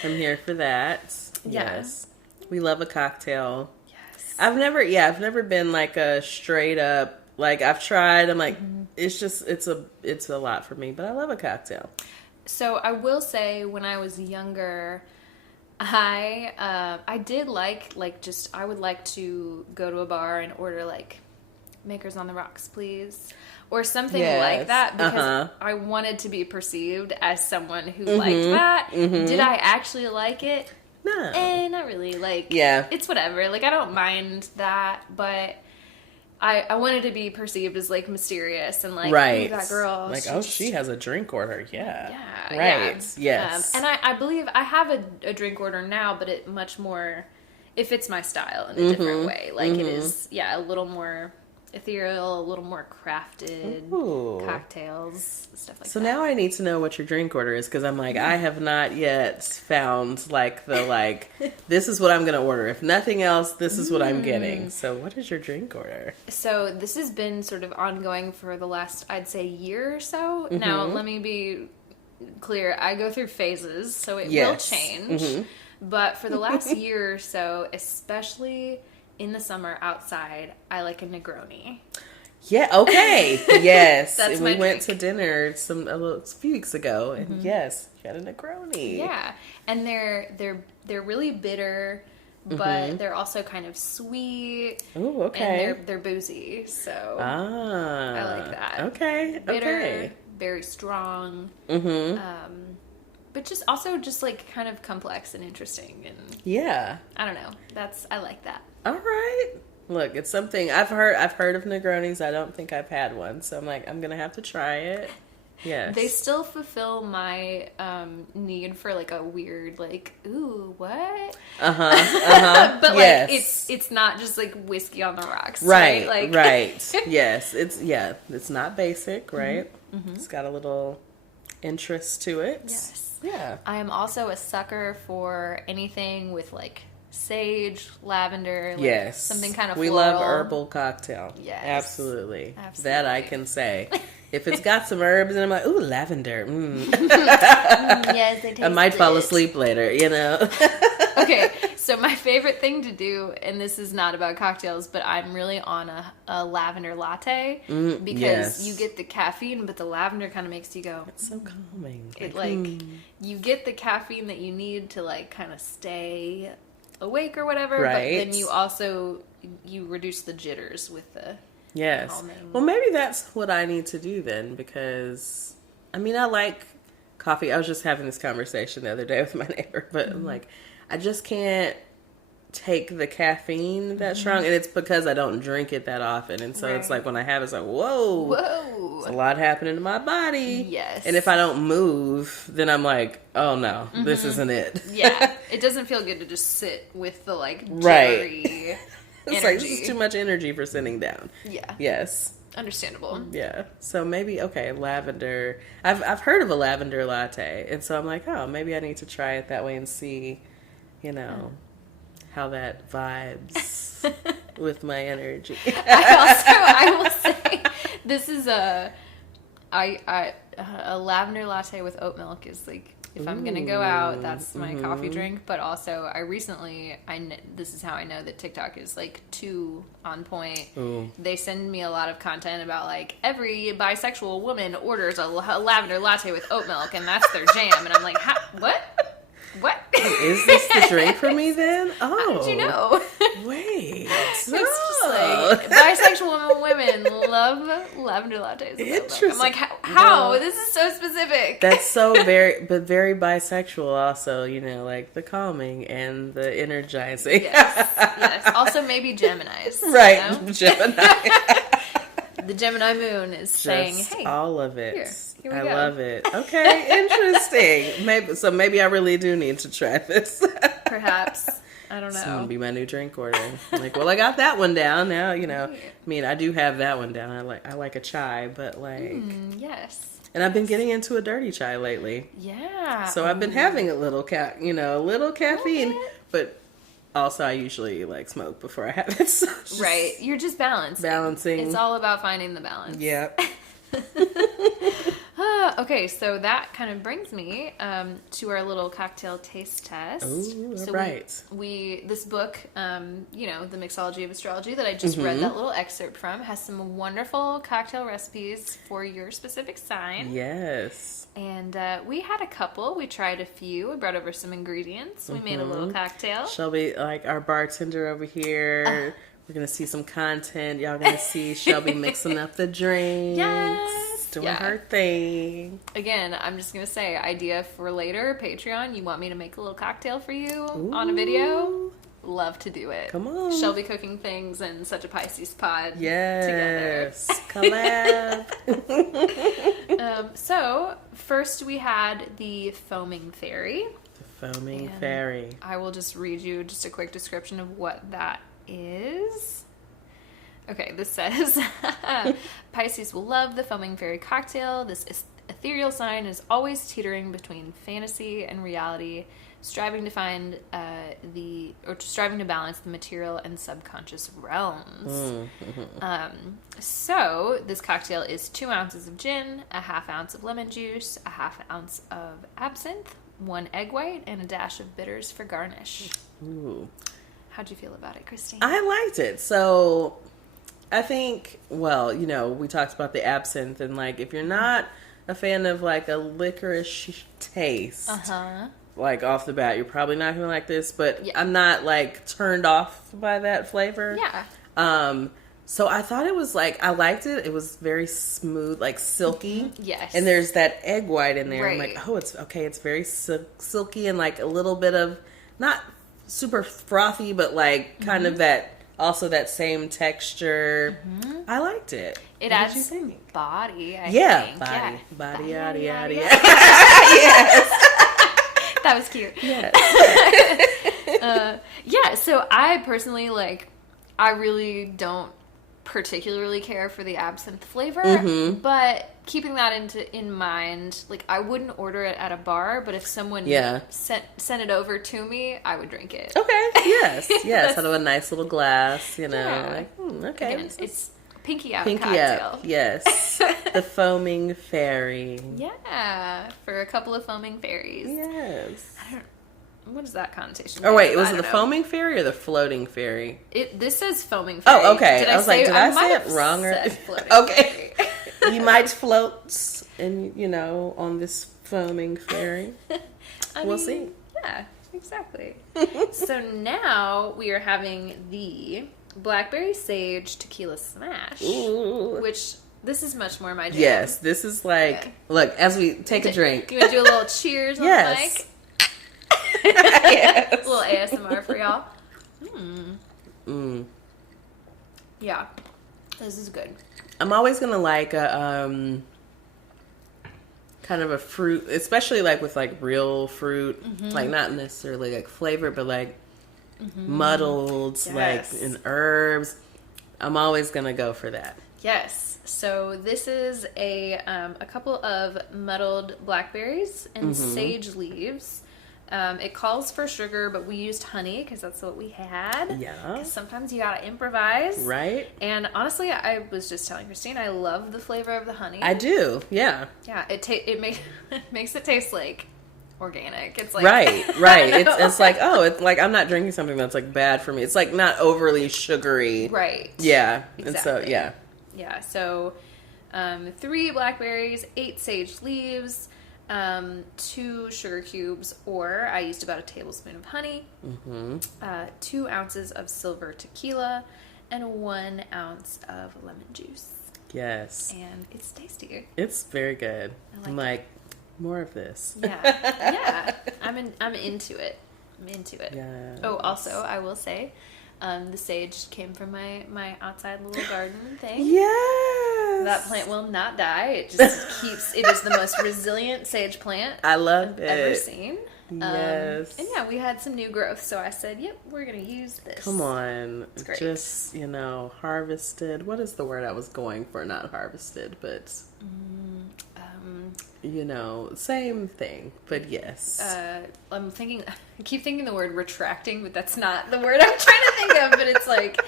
I'm here for that. Yeah. Yes. We love a cocktail. Yes. I've never been like a straight up, like I've tried. I'm like, it's a lot for me, but I love a cocktail. So I will say when I was younger, I did I would like to go to a bar and order like Makers on the Rocks, please. Or something like that, because I wanted to be perceived as someone who liked that. Did I actually like it? No. Not really. It's whatever. I don't mind that, but I wanted to be perceived as, mysterious and, right. Ooh, that girl. She has a drink order. Yeah. Yeah. Right. Yeah. Yes. And I believe I have a drink order now, but it much more, it fits my style in a different way. It is, a little more ethereal, a little more crafted cocktails, stuff like that. So now I need to know what your drink order is, because I'm like, I have not yet found this is what I'm going to order. If nothing else, this is what I'm getting. So what is your drink order? So this has been sort of ongoing for the last, I'd say, year or so. Now, let me be clear. I go through phases, so it will change. But for the last year or so, especially in the summer outside, I like a Negroni. Yeah, okay. Yes. That's we my went drink. to dinner a few weeks ago, and yes, you got a Negroni. Yeah. And they're really bitter, but they're also kind of sweet. Oh, okay. And they're boozy, so I like that. Okay. Bitter, okay. very strong. But just also just like kind of complex and interesting, and yeah, I don't know. I like that. All right. Look, it's something I've heard of Negronis. I don't think I've had one, so I'm like, I'm gonna have to try it. Yes. They still fulfill my need for like a weird like, ooh, what? But like it's not just like whiskey on the rocks. Right. Like Right. Yes. It's not basic, right? Mm-hmm. It's got a little interest to it. Yes. Yeah. I am also a sucker for anything with like sage, lavender, like yes. something kind of floral. We love herbal cocktail. Yes. Absolutely. That I can say. If it's got some herbs and I'm like, ooh, lavender. Yes, they taste I might fall asleep later, you know. Okay, so my favorite thing to do, and this is not about cocktails, but I'm really on a lavender latte because you get the caffeine, but the lavender kind of makes you go. It's so calming. You get the caffeine that you need to like kind of stay awake or whatever, right. But then you also reduce the jitters with the calming. Well, maybe that's what I need to do then, because I mean, I like coffee. I was just having this conversation the other day with my neighbor, but I'm like, I just can't take the caffeine that strong, and it's because I don't drink it that often, and so it's like when I have it, it's like, whoa, it's a lot happening to my body. Yes. And if I don't move, then I'm like, oh no, this isn't it. Yeah, it doesn't feel good to just sit with the like jittery It's like, this is too much energy for sitting down. Yeah. Yes. Understandable. Yeah. So maybe, okay, lavender. I've heard of a lavender latte, and so I'm like, oh, maybe I need to try it that way and see, you know, how that vibes with my energy. I will say, this is a lavender latte with oat milk is like, if I'm gonna go out, that's my coffee drink. But also, this is how I know that TikTok is like too on point. Ooh. They send me a lot of content about like every bisexual woman orders a lavender latte with oat milk, and that's their jam. And I'm like, what? What? Is this the drink for me then? Oh. How did you know? Wait. It's just like, bisexual women love lavender lattes. Interesting. I'm like, how? Well, this is so specific. That's so very bisexual also, you know, like the calming and the energizing. Yes. Also maybe Geminis. Right, you know? Gemini. The Gemini moon is saying, hey. all of it. Here we I go. love it. Okay, interesting. Maybe I really do need to try this. Perhaps. I don't know. It's going to be my new drink order. I'm like, well, I got that one down now, you know. I mean, I do have that one down. I like a chai, but like... yes. And I've been getting into a dirty chai lately. Yeah. So I've been having a little caffeine, but also I usually like smoke before I have it. So right. You're just balancing. It's all about finding the balance. Yep. Okay, so that kind of brings me to our little cocktail taste test. Ooh, so right. This book, you know, the Mixology of Astrology that I just read that little excerpt from, has some wonderful cocktail recipes for your specific sign. Yes. And we had a couple. We tried a few. We brought over some ingredients. We made a little cocktail. Shelby, like our bartender over here. We're going to see some content. Y'all going to see Shelby mixing up the drinks. Yes. Doing her thing. Again, I'm just going to say, idea for later, Patreon. You want me to make a little cocktail for you on a video? Love to do it. Come on. Shelby cooking things and such a Pisces pod yes. together. Collab. So, first we had the Foaming Fairy. The Foaming Fairy. I will just read you just a quick description of what that is. Okay, this says, Pisces will love the Foaming Fairy cocktail. This ethereal sign is always teetering between fantasy and reality, striving to balance the material and subconscious realms. So this cocktail is 2 ounces of gin, a half ounce of lemon juice, a half ounce of absinthe, 1 egg white, and a dash of bitters for garnish. Ooh. How'd you feel about it, Christine? I liked it. So I think, well, you know, we talked about the absinthe, and like if you're not a fan of like a licorice taste, like off the bat, you're probably not gonna like this. But I'm not like turned off by that flavor. Yeah. So I thought it was like, I liked it. It was very smooth, like silky. Yes. And there's that egg white in there. Right. I'm like, oh, it's okay. It's very silky and like a little bit of, not super frothy, but like kind of that, also that same texture. I liked it. It adds body, I think. Body, yada, yada, yada. yada. Yes. That was cute. Yes. Yeah, so I personally, like, I really don't particularly care for the absinthe flavor, but keeping that in mind, like, I wouldn't order it at a bar, but if someone sent it over to me, I would drink it. Okay, yes. Out of a nice little glass, you know. Like, okay. Again, it's pinky out Pinky cocktail. up, yes. The foaming fairy. Yeah, for a couple of foaming fairies. Yes. What is that connotation? Oh wait, was it the foaming fairy or the floating fairy? This says foaming fairy. Oh, okay. I was like, did I say it wrong or? Okay. You might float, on this foaming fairy. We'll see. Yeah, exactly. So now we are having the blackberry sage tequila smash, which this is much more my jam. Yes, this is like, look, as we take a drink. You want to do a little cheers on the mic? Yes. A little ASMR for y'all. Yeah, this is good. I'm always gonna like a kind of a fruit, especially like with like real fruit, like not necessarily like flavor, but like muddled, like in herbs. I'm always gonna go for that. Yes. So this is a couple of muddled blackberries and sage leaves. It calls for sugar, but we used honey because that's what we had. Yeah. Because sometimes you gotta improvise. Right. And honestly, I was just telling Christine, I love the flavor of the honey. I do. Yeah. Yeah. It makes it taste like organic. It's like right. It's like, oh, it's like I'm not drinking something that's like bad for me. It's like not overly sugary. Right. Yeah. Exactly. And so Yeah. So 3 blackberries, 8 sage leaves. 2 sugar cubes, or I used about a tablespoon of honey, 2 ounces of silver tequila, and 1 ounce of lemon juice. Yes. And it's tasty. It's very good. I'm like, more of this. Yeah. I'm into it. Yeah. Oh, also, I will say, the sage came from my outside little garden thing. Yes. That plant will not die. It just it is the most resilient sage plant I love I've it. ever seen. Yes. And yeah, we had some new growth, so I said, yep, we're going to use this. Come on. It's great. Just, harvested. What is the word I was going for? Not harvested, but, same thing. But yes. I keep thinking the word retracting, but that's not the word I'm trying to think of, but it's like...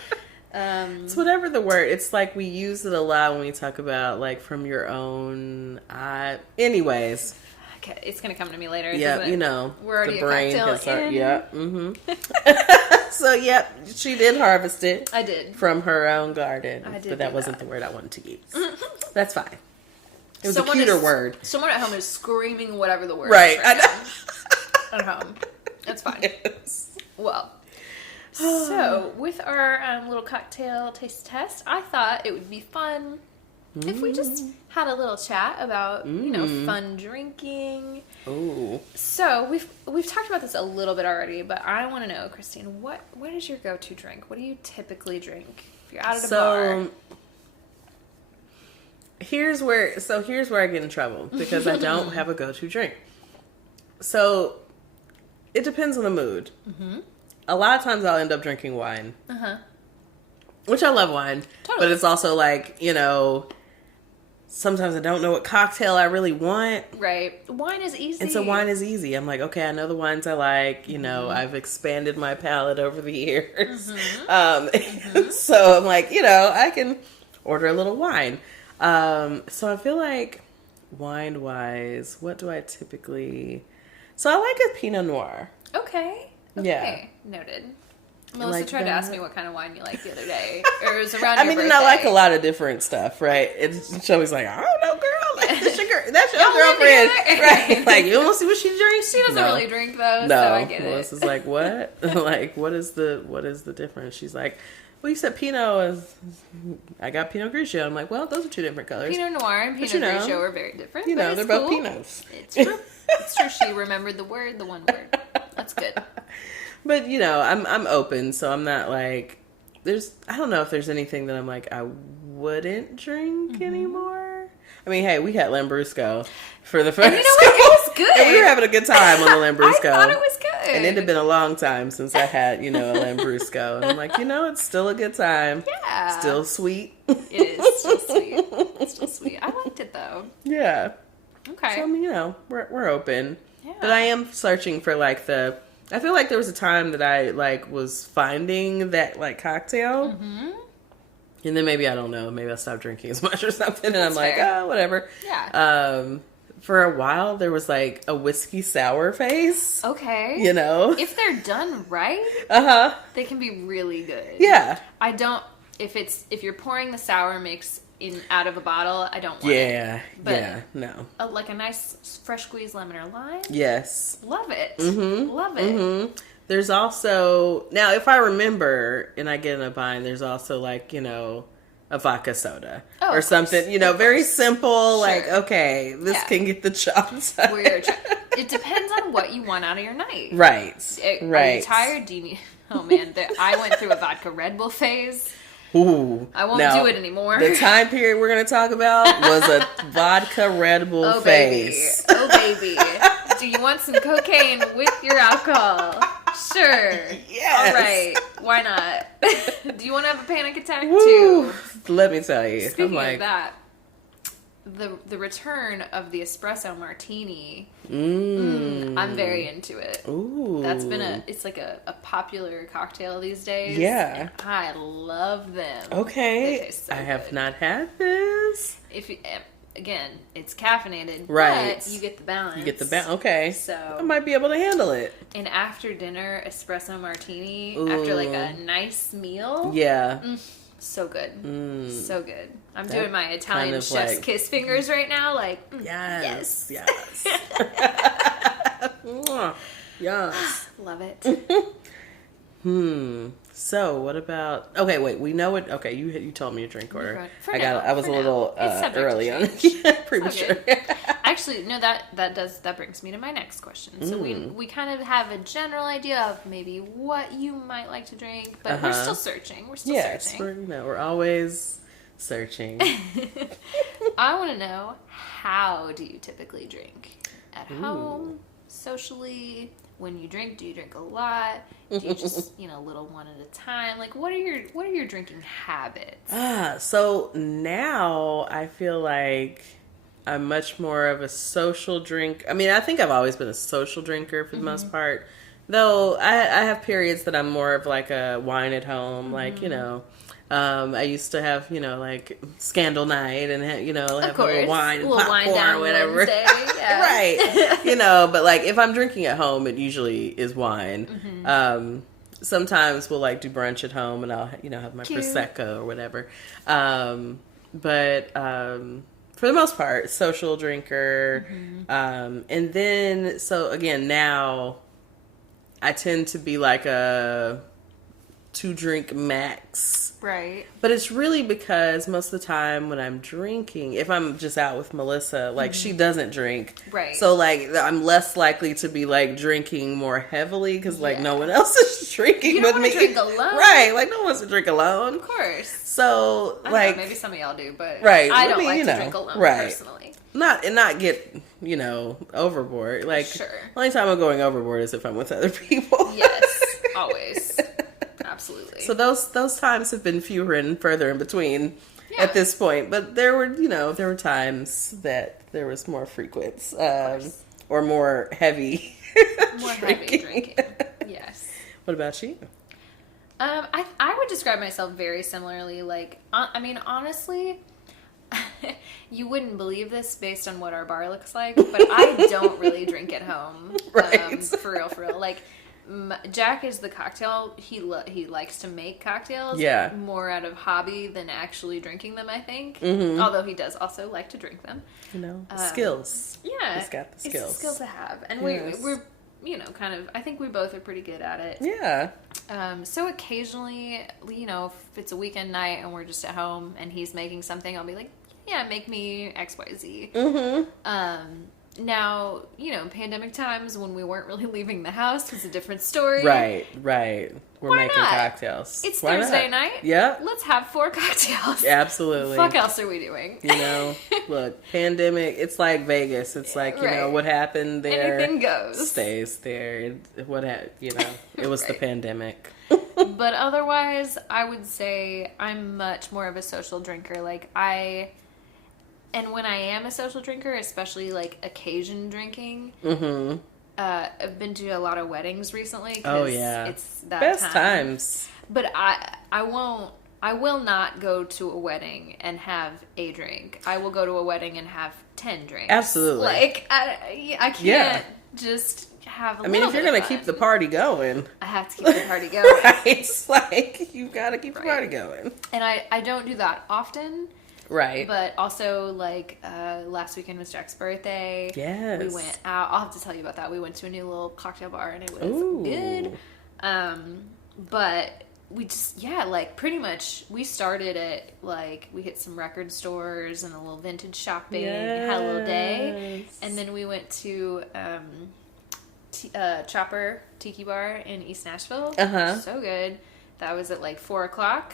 it's whatever the word. It's like we use it a lot when we talk about, like, from your own... anyways... Okay, it's gonna come to me later. Yeah, we're already the brain a cocktail in. Yeah. So, yep, she did harvest it. I did. From her own garden. I did. But that wasn't the word I wanted to use. That's fine. It was a cuter word. Someone at home is screaming whatever the word right. is right now. At home. That's fine. Yes. Well, so with our little cocktail taste test, I thought it would be fun if we just had a little chat about, fun drinking. Ooh. So we've talked about this a little bit already, but I want to know, Christine, what is your go-to drink? What do you typically drink if you're out at a bar? Here's where I get in trouble because I don't have a go-to drink. So it depends on the mood. Mm-hmm. A lot of times I'll end up drinking wine. Which I love wine. Totally. But it's also like, sometimes I don't know what cocktail I really want. Right. Wine is easy. And so wine is easy. I'm like, okay, I know the wines I like. I've expanded my palate over the years. So I'm like, I can order a little wine. So I feel like wine-wise, what do I typically... So I like a Pinot Noir. Okay. Yeah. Noted. Melissa tried to ask me what kind of wine you like the other day. Or it was around your I birthday. I like a lot of different stuff, right? Shelby's like, I don't know, girl. Like, that's your girlfriend. Right? Like, you want to see what she drinks? She doesn't really drink, though, no. so I get it. Melissa's like, what? Like, what is the difference? She's like, Well, you said Pinot is. I got Pinot Grigio. I'm like, well, those are two different colors. Pinot Noir and Pinot Grigio are very different. You know, they're both Pinots. It's true. It's true. She remembered the one word. That's good. But you know, I'm open, so I'm not like I don't know if there's anything that I'm like I wouldn't drink anymore. I mean, hey, we had Lambrusco for the first. And you know what? It was good. And we were having a good time on the Lambrusco. I thought it was good. And it had been a long time since I had, you know, a Lambrusco. And I'm like, you know, it's still a good time. Yeah. Still sweet. It is still sweet. It's still sweet. I liked it though. Yeah. Okay. So I mean, you know, we're open. Yeah. But I am searching for like I feel like there was a time that I like was finding that like cocktail. Mm-hmm. And then maybe, I don't know, maybe I stopped drinking as much or something. And I'm like, fair. oh, whatever. Yeah. For a while, there was like a whiskey sour face. Okay. You know? If they're done right, they can be really good. Yeah. I don't, if you're pouring the sour mix out of a bottle, I don't want it. Yeah. But yeah. No. Like a nice fresh squeezed lemon or lime. Yes. Love it. Mm-hmm. Love it. Mm-hmm. There's also, now if I remember and I get in a bind, there's also like, you know, a vodka soda or something, you know, very simple, sure. Like, okay, this can get the job done. It depends on what you want out of your night. Right. Are you tired? Do you need, oh man, I went through a vodka Red Bull phase. Ooh. I won't do it anymore. The time period we're going to talk about was a vodka Red Bull phase. Oh, baby. Do you want some cocaine with your alcohol? Sure. Yes. All right. Why not? Do you want to have a panic attack too? Let me tell you. Speaking of that, the return of the espresso martini. I'm very into it. Ooh. That's been it's like a popular cocktail these days. Yeah. And I love them. Okay. So I have not had this. Again, it's caffeinated, right? But you get the balance. Okay. So I might be able to handle it. An after dinner espresso martini after like a nice meal. Yeah. So good. So good. I'm doing my Italian kind of chef's like, kiss fingers right now. Like, yes. Yes. Yes. Love it. So what about? Okay, wait. We know it. Okay, you told me your drink order. I was a little early on. Premature. Actually, no. That brings me to my next question. So we kind of have a general idea of maybe what you might like to drink, but we're still searching. We're still searching. We're always searching. I want to know, how do you typically drink? At home, socially? When you drink, do you drink a lot? Do you just, a little one at a time? Like, what are your drinking habits? So now I feel like I'm much more of a social drink. I mean, I think I've always been a social drinker for the most part. Though I have periods that I'm more of like a wine at home, like, I used to have, like scandal night and, have a little wine and popcorn or whatever. Yeah. Right. But like if I'm drinking at home, it usually is wine. Sometimes we'll like do brunch at home and I'll, have my Prosecco or whatever. But for the most part, social drinker. And then, so again, now I tend to be like a 2-drink max. Right. But it's really because most of the time when I'm drinking, if I'm just out with Melissa, like she doesn't drink. Right. So like I'm less likely to be like drinking more heavily because like no one else is drinking with me. Drink alone. Right. Like no one wants to drink alone. Of course. So I like don't know, maybe some of y'all do, but right. I don't like to drink alone personally. Not get, overboard. Like the only time I'm going overboard is if I'm with other people. Yes. Always. Absolutely. So those times have been fewer and further in between at this point. But there were times that there was more frequent or more heavy drinking. Yes. What about you? I would describe myself very similarly. Like, I mean, honestly, you wouldn't believe this based on what our bar looks like, but I don't really drink at home. Right. For real. Like, Jack is the cocktail. He likes to make cocktails. Yeah. More out of hobby than actually drinking them, I think. Although he does also like to drink them. Skills. Yeah. He's got the skills. It's a skill to have. And kind of, I think we both are pretty good at it. Yeah. So occasionally, if it's a weekend night and we're just at home and he's making something, I'll be like, yeah, make me XYZ. Mm-hmm. Now, pandemic times when we weren't really leaving the house was a different story. Right. We're making cocktails. It's Thursday night. Yeah. Let's have 4 cocktails. Absolutely. Fuck else are we doing? Look, pandemic, it's like Vegas. It's like, what happened there. Anything goes. Stays there. It was the pandemic. But otherwise, I would say I'm much more of a social drinker. And when I am a social drinker, especially like occasion drinking, I've been to a lot of weddings recently. Oh yeah, it's that best times. But I will not go to a wedding and have a drink. I will go to a wedding and have 10 drinks. Absolutely. I can't just have. If you're gonna keep the party going, I have to keep the party going. Right? It's like you gotta keep the party going. And I don't do that often. Right. But also, last weekend was Jack's birthday. Yes. We went out. I'll have to tell you about that. We went to a new little cocktail bar, and it was good. But we just, pretty much, we started at, we hit some record stores and a little vintage shopping. Had a little day. And then we went to Chopper Tiki Bar in East Nashville. So good. That was at, 4 o'clock.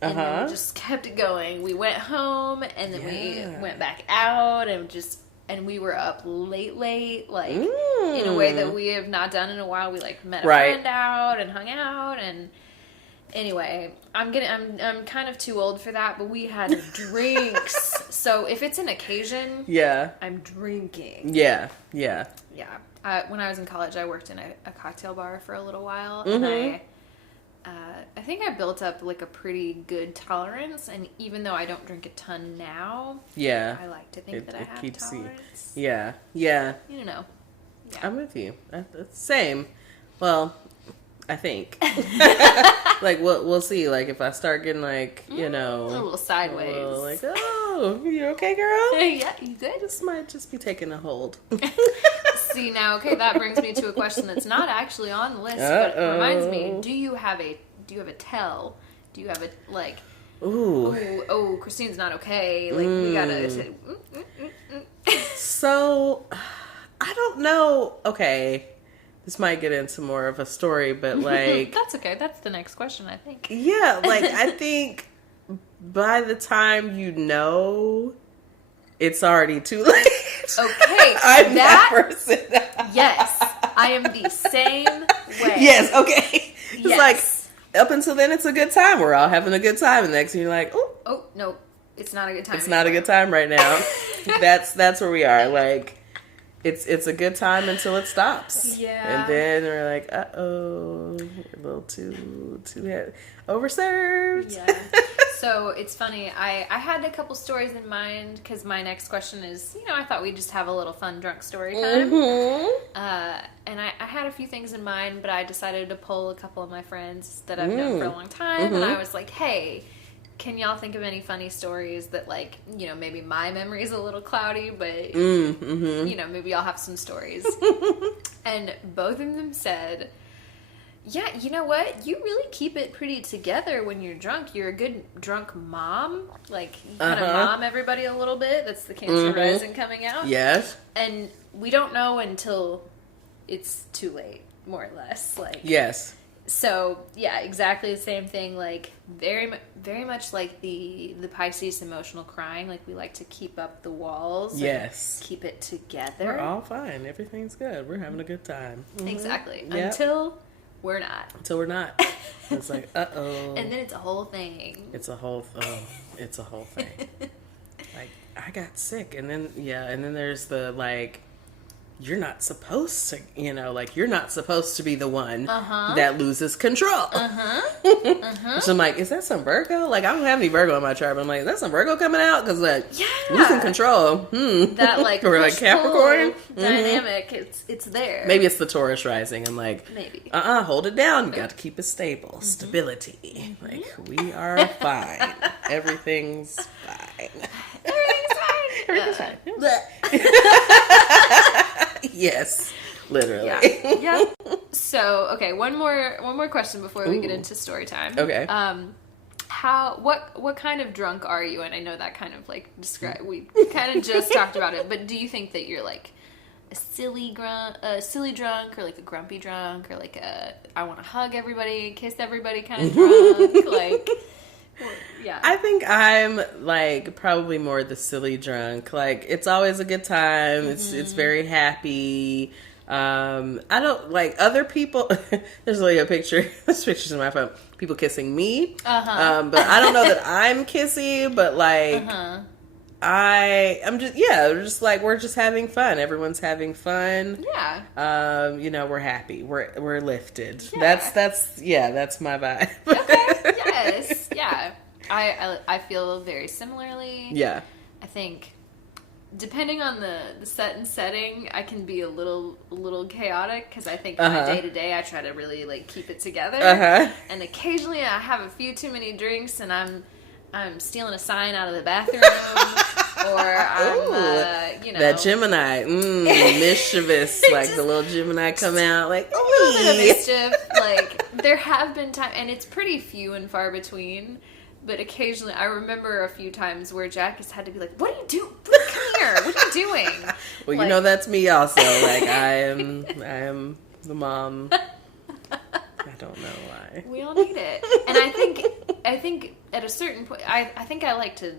And then we just kept it going. We went home, and then we went back out, and we were up late, in a way that we have not done in a while. We met a friend out and hung out, and anyway, I'm kind of too old for that, but we had drinks. So if it's an occasion, I'm drinking. Yeah. When I was in college, I worked in a cocktail bar for a little while, and I think I built up a pretty good tolerance, and even though I don't drink a ton now, I like to think that I have tolerance. Yeah. I'm with you. Same. Well, I think. We'll see. If I start getting a little sideways, a little oh, you okay, girl? Yeah, you good? This might just be taking a hold. See, now, okay, that brings me to a question that's not actually on the list, but it reminds me, do you have a tell? Do you have a, oh, Christine's not okay, we gotta say, So, I don't know, okay, this might get into more of a story, but that's okay, that's the next question, I think. Yeah, I think by the time it's already too late. Okay, I'm that person. Yes, I am the same way. Yes, okay. It's up until then, it's a good time. We're all having a good time, and next thing you're like, oh, no, it's not a good time. It's not a good time right now. That's where we are. It's a good time until it stops. Yeah. And then we're like, a little too overserved. Yeah. So it's funny. I had a couple stories in mind because my next question is, I thought we'd just have a little fun drunk story time. And I had a few things in mind, but I decided to poll a couple of my friends that I've known for a long time. And I was like, hey, can y'all think of any funny stories that maybe my memory is a little cloudy, but maybe y'all have some stories. And both of them said, yeah, you know what? You really keep it pretty together when you're drunk. You're a good drunk mom. You kind of mom everybody a little bit. That's the Cancer rising coming out. Yes. And we don't know until it's too late, more or less. Yes. So, yeah, exactly the same thing. Very, very much like the Pisces emotional crying. We like to keep up the walls. Yes. Keep it together. We're all fine. Everything's good. We're having a good time. Exactly. Yep. Until we're not. It's uh-oh. And then it's a whole thing. It's a whole thing. I got sick. And then there's the, you're not supposed to, you're not supposed to be the one that loses control. So I'm like, is that some Virgo? I don't have any Virgo in my chart, but I'm like, is that some Virgo coming out? Because, losing control. That, or Capricorn dynamic, it's there. Maybe it's the Taurus rising. I'm like, maybe. Hold it down. You got to keep it stable. Stability. We are fine. Everything's fine. Everything's fine. Everything's fine. Yes. Literally. Yeah. So, okay, one more question before we get into story time. Okay. What kind of drunk are you? And I know that kind of like we kind of just talked about it, but do you think that you're like a silly drunk, or like a grumpy drunk, or like a I want to hug everybody, kiss everybody kind of drunk? Like, yeah. I think I'm like probably more the silly drunk. Like, it's always a good time. It's very happy. I don't like other people. There's like a picture. There's pictures in my phone. People kissing me. But I don't know that I'm kissy. But like, I'm just like, we're just having fun. Everyone's having fun. Yeah. We're happy. We're lifted. Yeah. That's my vibe. Okay. Yes. Yeah. I feel very similarly. Yeah. I think depending on the set and setting, I can be a little chaotic, because I think my day to day I try to really like keep it together. And occasionally I have a few too many drinks and I'm stealing a sign out of the bathroom, or I'm that Gemini, mischievous, like the little Gemini come out like a little bit of mischief. Like, there have been times, and it's pretty few and far between. But occasionally, I remember a few times where Jack has had to be like, "What are you doing? Come here! What are you doing?" Well, like, that's me also. Like, I am the mom. I don't know why. We all need it, and I think at a certain point, I think I like to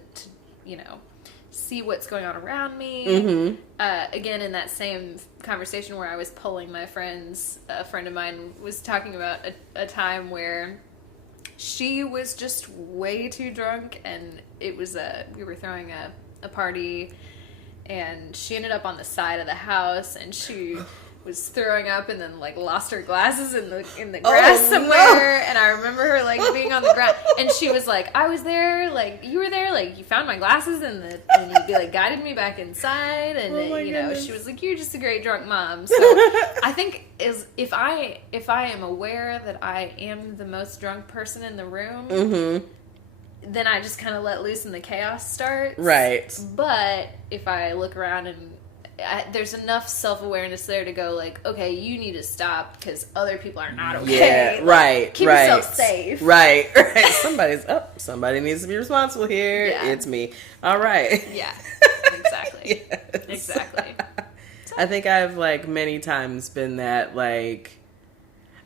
see what's going on around me. Again, in that same conversation where I was polling my friends, a friend of mine was talking about a time where she was just way too drunk, and it was we were throwing a party, and she ended up on the side of the house, and she was throwing up and then like lost her glasses in the grass somewhere. And I remember her like being on the ground, and she was like, I was there, like you were there, like you found my glasses and you'd be like guided me back inside, and she was like, you're just a great drunk mom. So I think if I am aware that I am the most drunk person in the room, then I just kind of let loose and the chaos starts. Right. But if I look around and there's enough self-awareness there to go like, okay, you need to stop because other people are not okay. Yeah, right. Keep yourself safe. Right. Somebody needs to be responsible here. Yeah. It's me. All right. Yeah, exactly. Yes. Exactly. I think I've like many times been that, like,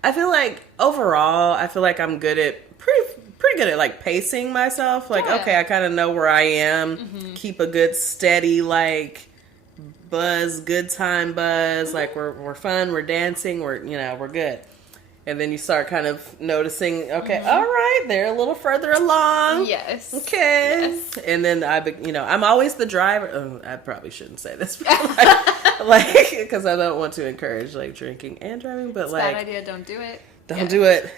I feel like overall, I'm good at pretty good at like pacing myself. Like, okay, I kind of know where I am. Keep a good steady like buzz, good time buzz, like we're fun, we're dancing, we're good. And then you start kind of noticing, okay, all right, they're a little further along. Yes. Okay. Yes. And then I'm always the driver. Oh, I probably shouldn't say this, like, because I don't want to encourage like drinking and driving, but it's like, bad idea. Don't do it. Don't do it.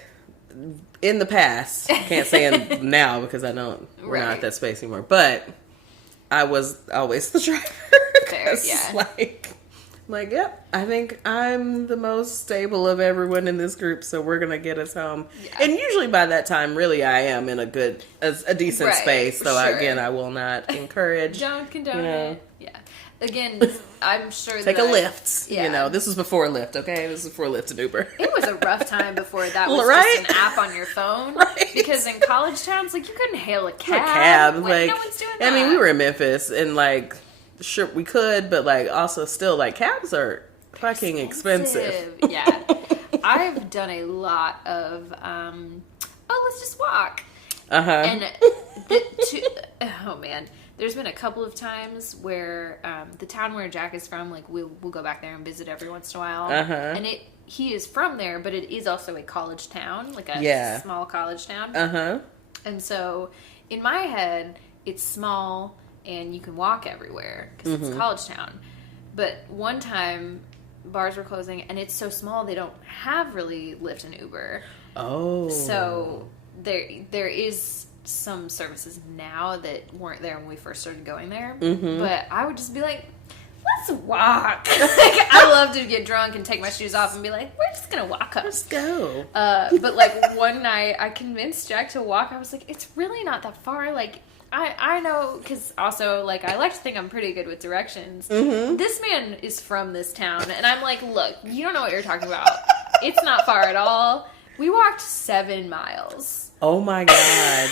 In the past, can't say in now because we're not at that space anymore. But I was always the driver. Fair, yeah. Like, yep, I think I'm the most stable of everyone in this group, so we're going to get us home. Yeah. And usually by that time, really, I am in a decent space. So, again, I will not encourage. Don't condone it. Yeah. Again, I'm sure Take a Lyft. Yeah. This was before Lyft, okay? This was before Lyft and Uber. It was a rough time before that was just an app on your phone. Right. Because in college towns, like, you couldn't hail a cab. No one's doing that. I mean, we were in Memphis, and, like, sure, we could, but, like, also still, like, cabs are fucking expensive. Yeah. I've done a lot of, let's just walk. And, oh, man. There's been a couple of times where the town where Jack is from, like, we'll go back there and visit every once in a while. And he is from there, but it is also a college town, like a small college town. And so, in my head, it's small and you can walk everywhere because it's a college town. But one time, bars were closing, and it's so small they don't have really Lyft and Uber. Oh. So there is some services now that weren't there when we first started going there. But I would just be like, let's walk. Like, I love to get drunk and take my shoes off and be like, we're just gonna walk up. Let's go. But like one night I convinced Jack to walk. I was like, it's really not that far. Like, I know, because also, like, I like to think I'm pretty good with directions. Mm-hmm. This man is from this town, and I'm like, look, you don't know what you're talking about. It's not far at all. We walked 7 miles. Oh my God.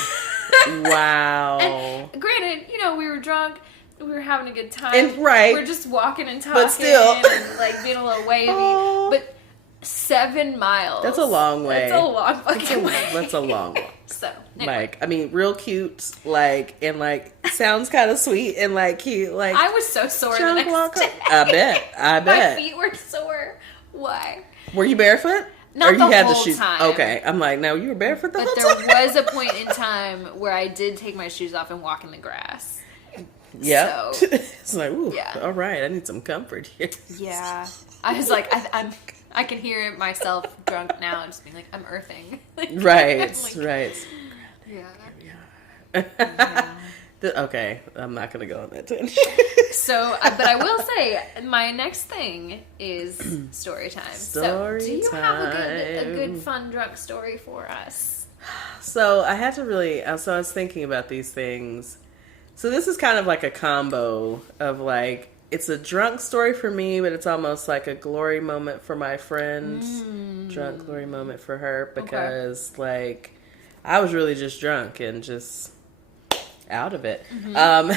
Wow. And granted, you know, we were drunk. We were having a good time. And, right. We're just walking and talking. But still. And, like, being a little wavy. Oh. But 7 miles. That's a long way. That's a long fucking way. That's a long walk. So, anyway. Like, I mean, real cute, like, and, like, sounds kind of sweet and, like, cute. Like, I was so sore the next day. I bet. My feet were sore. Why? Were you barefoot? Not or the you had whole the shoes? time. Okay. I'm like, no, you were barefoot the whole time? But there was a point in time where I did take my shoes off and walk in the grass. Yeah. So, it's like, ooh, yeah. All right, I need some comfort here. Yeah. I was like, I can hear myself drunk now and just being like, I'm earthing. Like, Right, like, right. Yeah. Okay, I'm not going to go on that tangent. So, but I will say, my next thing is story time. Story so, do you time. have a good fun drunk story for us? So, I had to really, so I was thinking about these things. So, this is kind of like a combo of like, it's a drunk story for me, but it's almost like a glory moment for my friend. Drunk glory moment for her because, like, I was really just drunk and just out of it. Mm-hmm.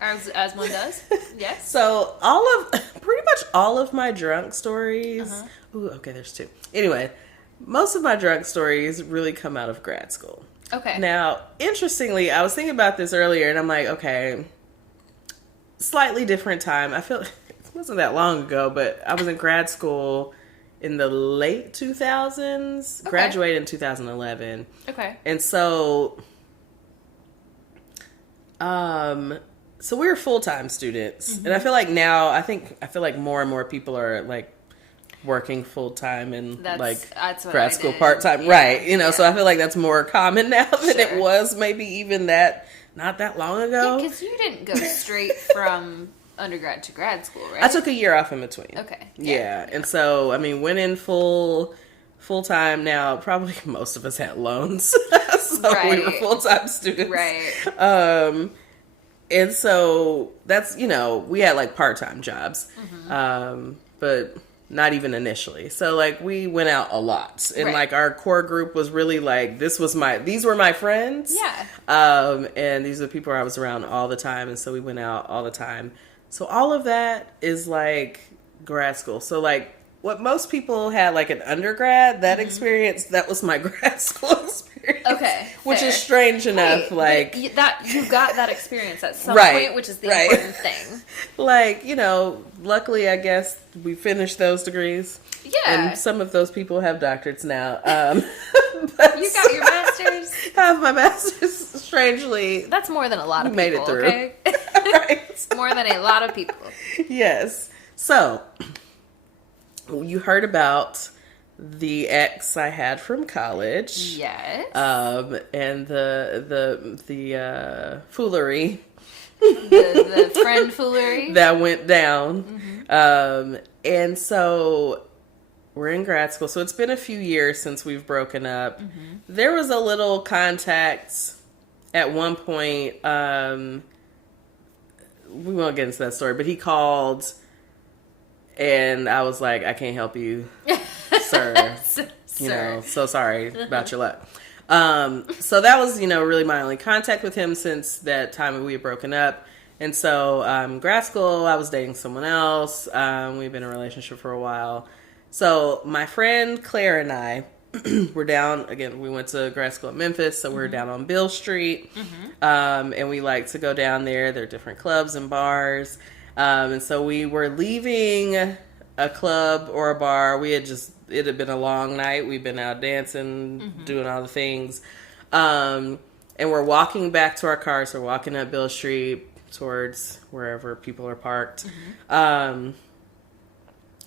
As one does. Yes. So pretty much all of my drunk stories. Ooh, okay, there's 2. Anyway, most of my drunk stories really come out of grad school. Okay. Now, interestingly, I was thinking about this earlier, and I'm like, okay, slightly different time. I feel it wasn't that long ago, but I was in grad school in the late 2000s. Okay. Graduated in 2011. Okay. And so so we were full-time students. And I feel like now, I feel like more and more people are like working full-time and that's grad school did. part-time. Yeah. Right. You know, so I feel like that's more common now than Sure. it was maybe even not that long ago. Because you didn't go straight from undergrad to grad school, right? I took a year off in between. Okay. Yeah. And so, I mean, went in full-time. Now, probably most of us had loans. So we were full-time students. Right. And so that's, you know, we had like part-time jobs, but not even initially. So like we went out a lot and like our core group was really like, these were my friends. Yeah. And these are the people I was around all the time. And so we went out all the time. So all of that is like grad school. So like what most people had like an undergrad, that experience, that was my grad school experience. Okay. Which fair. is strange enough, like that you got that experience at some point, which is the important thing. Like, you know, luckily I guess we finished those degrees. Yeah. And some of those people have doctorates now. But you got your master's? I have my master's, strangely. That's more than a lot of people. Made it through. Okay? Right. More than a lot of people. Yes. So, you heard about the ex I had from college. Yes. And the foolery. The friend foolery. That went down. And so we're in grad school. So it's been a few years since we've broken up. There was a little contact at one point. We won't get into that story, but he called and I was like, I can't help you, sir. You know, so sorry about your luck. So that was, you know, really my only contact with him since that time we had broken up. And so, grad school, I was dating someone else. We've been in a relationship for a while. So my friend Claire and I were down, again, we went to grad school in Memphis. So we were down on Beale Street. And we like to go down there. There are different clubs and bars. And so we were leaving a club or a bar. It had been a long night. We've been out dancing, doing all the things. And we're walking back to our cars. So we're walking up Beale Street towards wherever people are parked.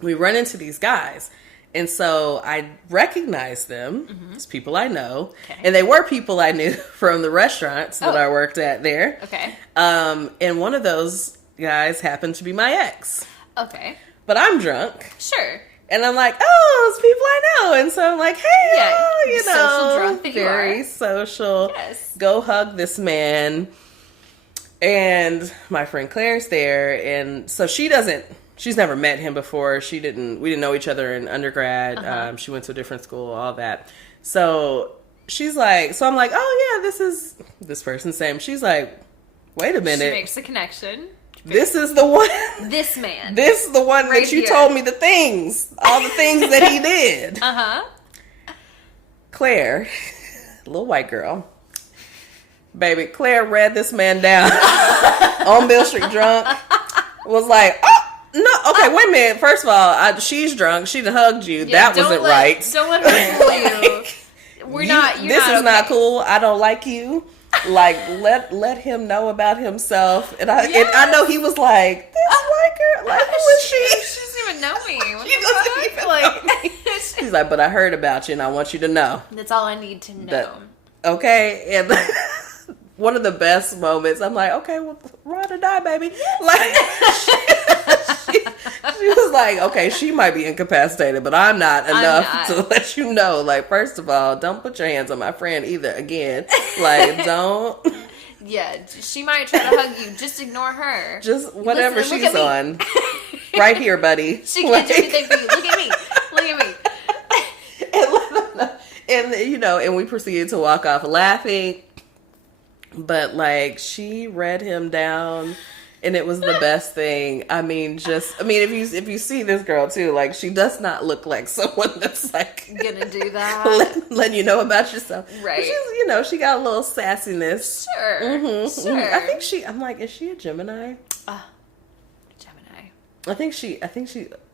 We run into these guys. And so I recognize them as people I know. Okay. And they were people I knew from the restaurants that I worked at there. Okay. And one of those, guys happen to be my ex. Okay. But I'm drunk. Sure. And I'm like, oh, it's people I know. And so I'm like, hey, social drunk that very you are. social. Yes. Go hug this man. And my friend Claire's there. And so she's never met him before. We didn't know each other in undergrad. She went to a different school, all that. So she's like, I'm like, oh yeah, this is this person's name. She's like, wait a minute. She makes the connection. This is the one. This man. This is the one right that you here. told me all the things that he did. Claire, little white girl. Baby, Claire read this man down on Bill Street drunk. Was like, oh, no, okay, wait a minute. First of all, she's drunk. She hugged you. Yeah, that wasn't right. Don't let her fool you. This is not cool. I don't like you. Like, let him know about himself. And I know he was like, this white girl, like, who is she? She doesn't even know me. What She doesn't even know me. He's like, but I heard about you and I want you to know. That's all I need to know. Okay? And one of the best moments, I'm like, okay, well, ride or die, baby. Like, she was like, okay, she might be incapacitated, but I'm not enough to let you know. Like, first of all, don't put your hands on my friend either again. Like, don't. Yeah, she might try to hug you. Just ignore her. Just whatever she's on. Right here, buddy. She can't do anything for you. Look at me. Look at me. And we proceeded to walk off laughing. But, like, she read him down, and it was the best thing. I mean, if you see this girl, too, like, she does not look like someone that's, like... Gonna do that. letting you know about yourself. Right. She's, she got a little sassiness. Sure. Mm-hmm. Sure. I think I'm like, is she a Gemini? Gemini. I think she...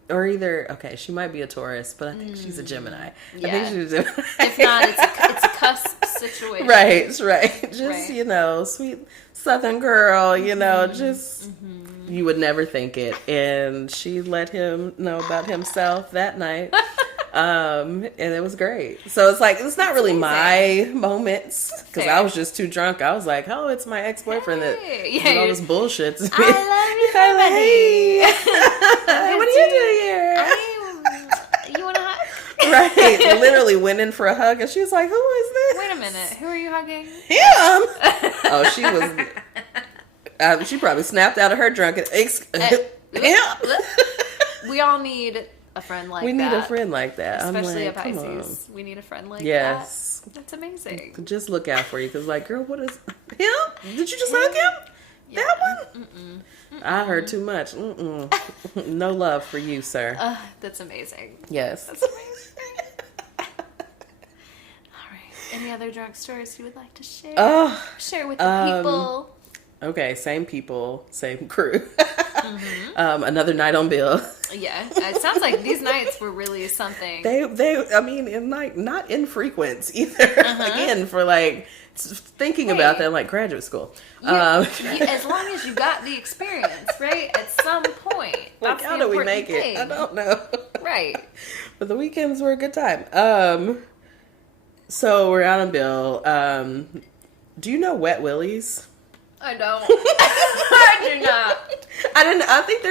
Or either, okay, she might be a Taurus, but I think she's a Gemini. Yeah. I think she's a Gemini. If not, it's a cusp situation. Right. Just, sweet Southern girl, just, you would never think it. And she let him know about himself that night. And it was great. So it's like, it's not really my moments, because I was just too drunk. I was like, oh, it's my ex-boyfriend that did all this bullshit to me. I love you, hey, what are you doing here? You want to hug? Right. Literally went in for a hug, and she was like, who is this? Wait a minute. Who are you hugging? Him. Oh, she was... she probably snapped out of her drunk. We all need a friend like that. We need a friend like that. Especially I'm like, a Pisces. We need a friend like that. Yes. That's amazing. Just look out for you. Because, like, girl, what is... Him? Did you just hug him? Yeah. That one? Mm-mm. I heard too much. No love for you, sir. That's amazing. Yes. That's amazing. All right. Any other drunk stories you would like to share? Share with the people. Okay, same people, same crew. Another night on Bill. Yeah, it sounds like these nights were really something. Not infrequent either. Again, for like thinking about that, like graduate school. As long as you got the experience, right? At some point. Like, how do we make it? I don't know. Right. But the weekends were a good time. So we're out on Bill. Do you know Wet Willie's? I don't. I do not. I think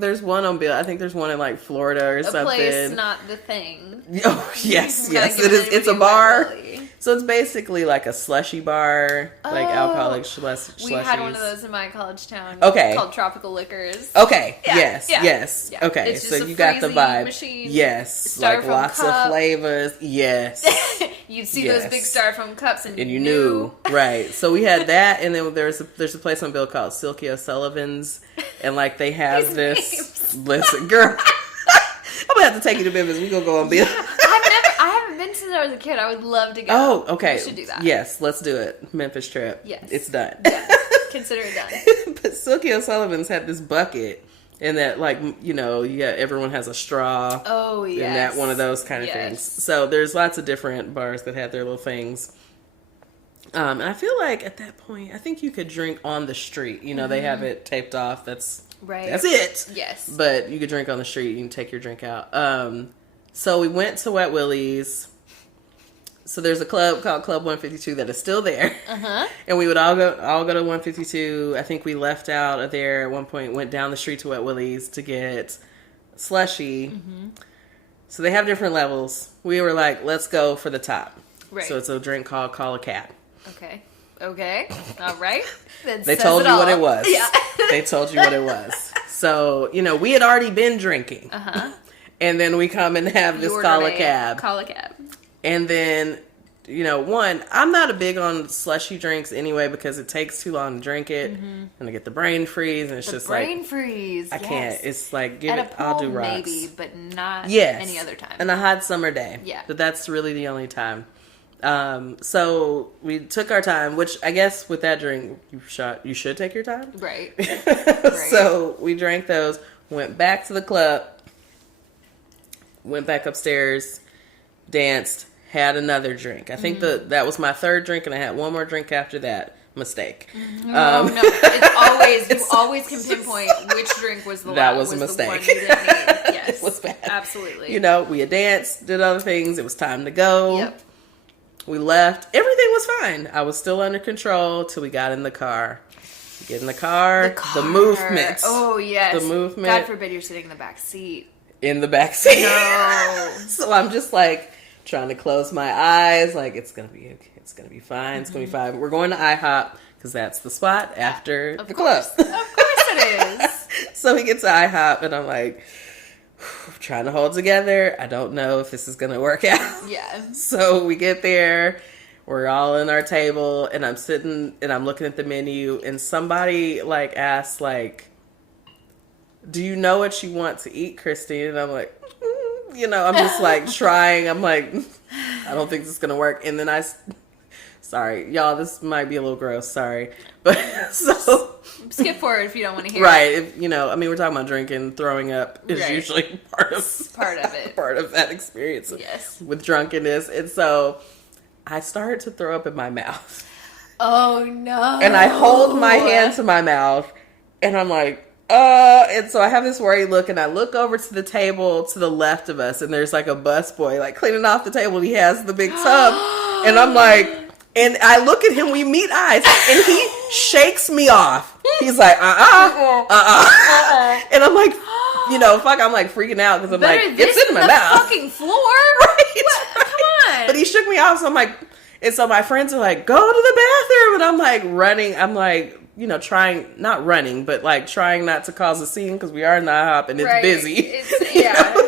there's one on Bill. I think there's one in like Florida or something. A place, not the thing. Oh yes. It is. It's a bar. So it's basically like a slushy bar, like alcoholic slushies. We had one of those in my college town. Okay. Called Tropical Liquors. Okay. Yeah. Yes. Yeah. Yes. Yeah. Okay. It's So just you a got the freezy vibe. machine. Yes. Styrofoam Like lots cup. of flavors. Yes. You'd see those big styrofoam cups and you knew. Right. So we had that, and then there's a place on Bill called Silky O'Sullivan's, and like they have this. Listen, girl. I'm gonna have to take you to Memphis. We gonna go on Bill. I haven't been since I was a kid. I would love to go. Oh, okay. We should do that. Yes, let's do it. Memphis trip. Yes. It's done. Done. Consider it done. But Silky O'Sullivan's had this bucket, and that, like, everyone has a straw. Oh, yes. And that one of those kind of things. So there's lots of different bars that have their little things. And I feel like at that point, I think you could drink on the street. They have it taped off. That's it. Yes. But you could drink on the street. You can take your drink out. So we went to Wet Willie's. So there's a club called Club 152 that is still there. And we would all go to 152. I think we left out of there at one point, went down the street to Wet Willie's to get slushy. So they have different levels. We were like, let's go for the top. Right. So it's a drink called Call a Cab. Okay. All right. They told you what it was. Yeah. They told you what it was. So, we had already been drinking. And then we come and have this Call a Cab. And then, I'm not a big on slushy drinks anyway because it takes too long to drink it. And I get the brain freeze and it's just like... brain freeze, I can't. It's like, I'll do rocks. Maybe, but not any other time. On a hot summer day. Yeah. But that's really the only time. So we took our time, which I guess with that drink, you should take your time. Right. So we drank those, went back to the club, went back upstairs, danced, had another drink. I think that was my third drink, and I had one more drink after that. Mistake. No, it's always, you always can pinpoint which drink was the that was a mistake. The one you didn't need. Yes. It was bad. Absolutely. We had danced, did other things. It was time to go. Yep. We left. Everything was fine. I was still under control till we got in the car. Get in the car. The movement. Oh, yes. The movement. God forbid you're sitting in the back seat. In the back seat. No. So I'm just like trying to close my eyes. Like, it's going to be okay. It's going to be fine. It's going to be fine. We're going to IHOP because that's the spot after the club. Of course it is. So we get to IHOP and I'm like, trying to hold together. I don't know if this is going to work out. Yeah. So we get there. We're all in our table and I'm sitting and I'm looking at the menu and somebody asks do you know what you want to eat, Christine? And I'm like, I'm just trying. I'm like, I don't think this is going to work. And then sorry, y'all, this might be a little gross. Sorry. But so skip forward if you don't want to hear right. If, we're talking about drinking, throwing up is usually part of it. Part of that experience with drunkenness. And so I started to throw up in my mouth. Oh no. And I hold my hand to my mouth and I'm like, and so I have this worried look and I look over to the table to the left of us and there's a busboy cleaning off the table. He has the big tub and I'm like, and I look at him, we meet eyes, and he shakes me off. He's like, And I'm like, I'm freaking out because I'm it's in my mouth. Fucking floor? Right. Come on. But he shook me off, so I'm like, and so my friends are like, go to the bathroom. And I'm running. I'm trying, not running, but trying not to cause a scene because we are in the IHOP and it's busy. Yeah.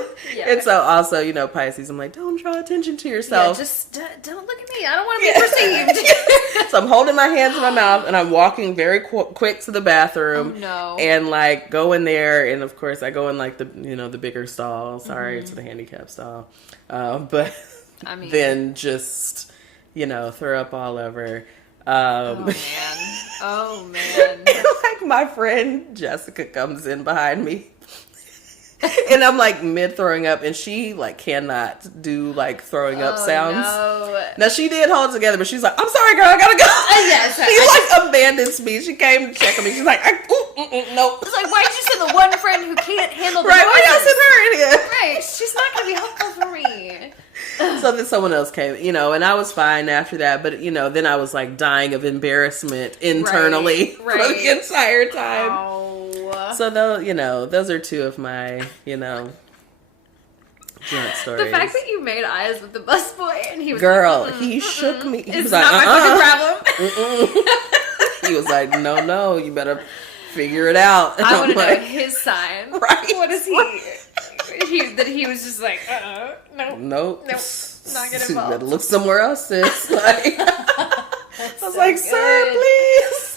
And so also, Pisces, I'm like, don't draw attention to yourself. Yeah, just don't look at me. I don't want to be perceived. So I'm holding my hand to my mouth and I'm walking very quick to the bathroom. Oh, no. And go in there. And of course I go in the bigger stall. Sorry, it's the handicap stall. But then just, throw up all over. Oh man. And my friend Jessica comes in behind me. And I'm mid throwing up and she cannot do throwing up sounds. No. Now she did hold together, but she's like, I'm sorry girl, I gotta go. Yes. She abandons me. She came to check on me. She's like, nope. It's like, why'd you send the one friend who can't handle the right, why y'all send her in here? Right, she's not gonna be helpful for me. So then someone else came, and I was fine after that, but then I was dying of embarrassment internally for the entire time. Oh. So those are two of my, drunk stories. The fact that you made eyes with the busboy and he was he shook me. He was not my fucking problem. He was like, no, you better figure it out. I want to know his sign. Right. What is he? That he was just like, nope, not get involved. You better look somewhere else, sis. I was like, sir, please.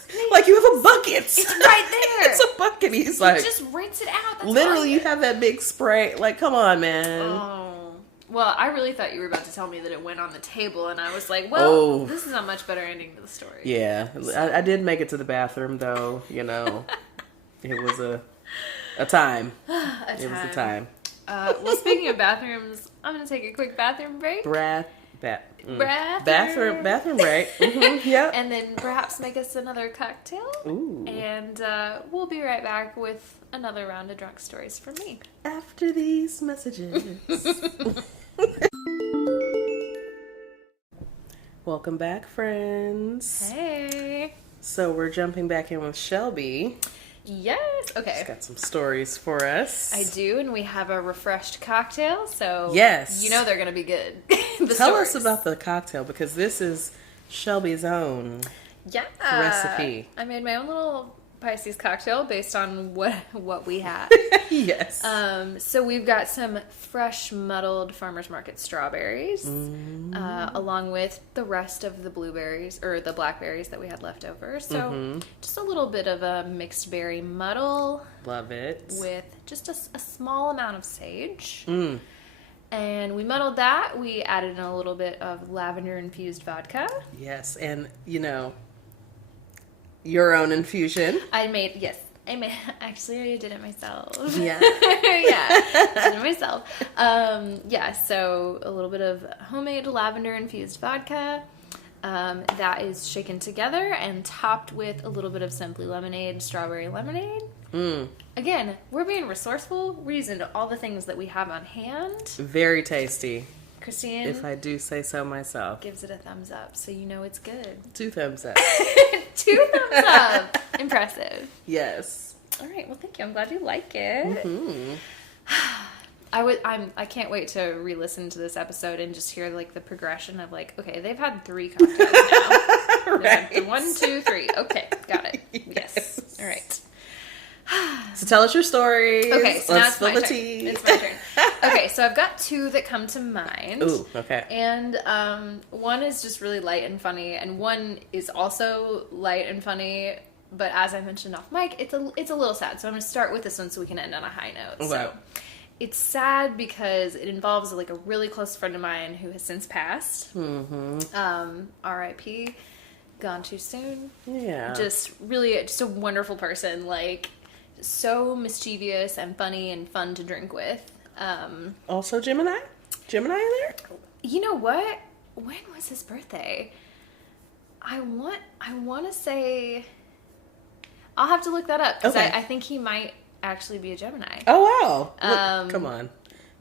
You have a bucket. It's right there. It's a bucket. He's just rinse it out. That's literally, you have that big spray. Come on, man. Oh. Well, I really thought you were about to tell me that it went on the table, and I was like, this is a much better ending to the story. Yeah. So. I did make it to the bathroom, though. It was a time. It was a time. Well, speaking of bathrooms, I'm going to take a quick bathroom break. Bathroom break. Mm-hmm, yeah. And then perhaps make us another cocktail. Ooh. And we'll be right back with another round of drunk stories from me. After these messages. Welcome back, friends. Hey. So we're jumping back in with Shelby. Yes. Okay. She's got some stories for us. I do, and we have a refreshed cocktail, so yes, you know they're going to be good. Tell us about the cocktail, because this is Shelby's own recipe. I made my own little Pisces cocktail based on what we had. Yes. So we've got some fresh muddled farmers market strawberries, along with the rest of the blueberries or the blackberries that we had left over. So just a little bit of a mixed berry muddle. Love it. With just a small amount of sage. And we muddled that. We added in a little bit of lavender infused vodka. Yes, and your own infusion. Actually, I did it myself. Yeah. I did it myself. So a little bit of homemade lavender infused vodka. That is shaken together and topped with a little bit of Simply Lemonade, strawberry lemonade. Again, we're being resourceful. We're using all the things that we have on hand. Very tasty. Christine, if I do say so myself, gives it a thumbs up, so you know it's good. 2 thumbs up. 2 thumbs up. Impressive. Yes. All right. Well, thank you. I'm glad you like it. I can't wait to re-listen to this episode and just hear like the progression of like, okay, they've had 3 cocktails now. Right. 1, 2, 3. Okay, got it. Yes. All right. So tell us your stories. Okay, so let's now spill the tea. It's my turn. Okay, so I've got 2 that come to mind. Ooh, okay. And one is just really light and funny, and one is also light and funny. But as I mentioned off mic, it's a little sad. So I'm going to start with this one so we can end on a high note. Okay. So it's sad because it involves like a really close friend of mine who has since passed. R.I.P. Gone too soon. Yeah. Just a wonderful person. Like, so mischievous and funny and fun to drink with. Also Gemini in there? You know what? When was his birthday? I want to say... I'll have to look that up, because I think he might actually be a Gemini. Oh, wow. Look, come on.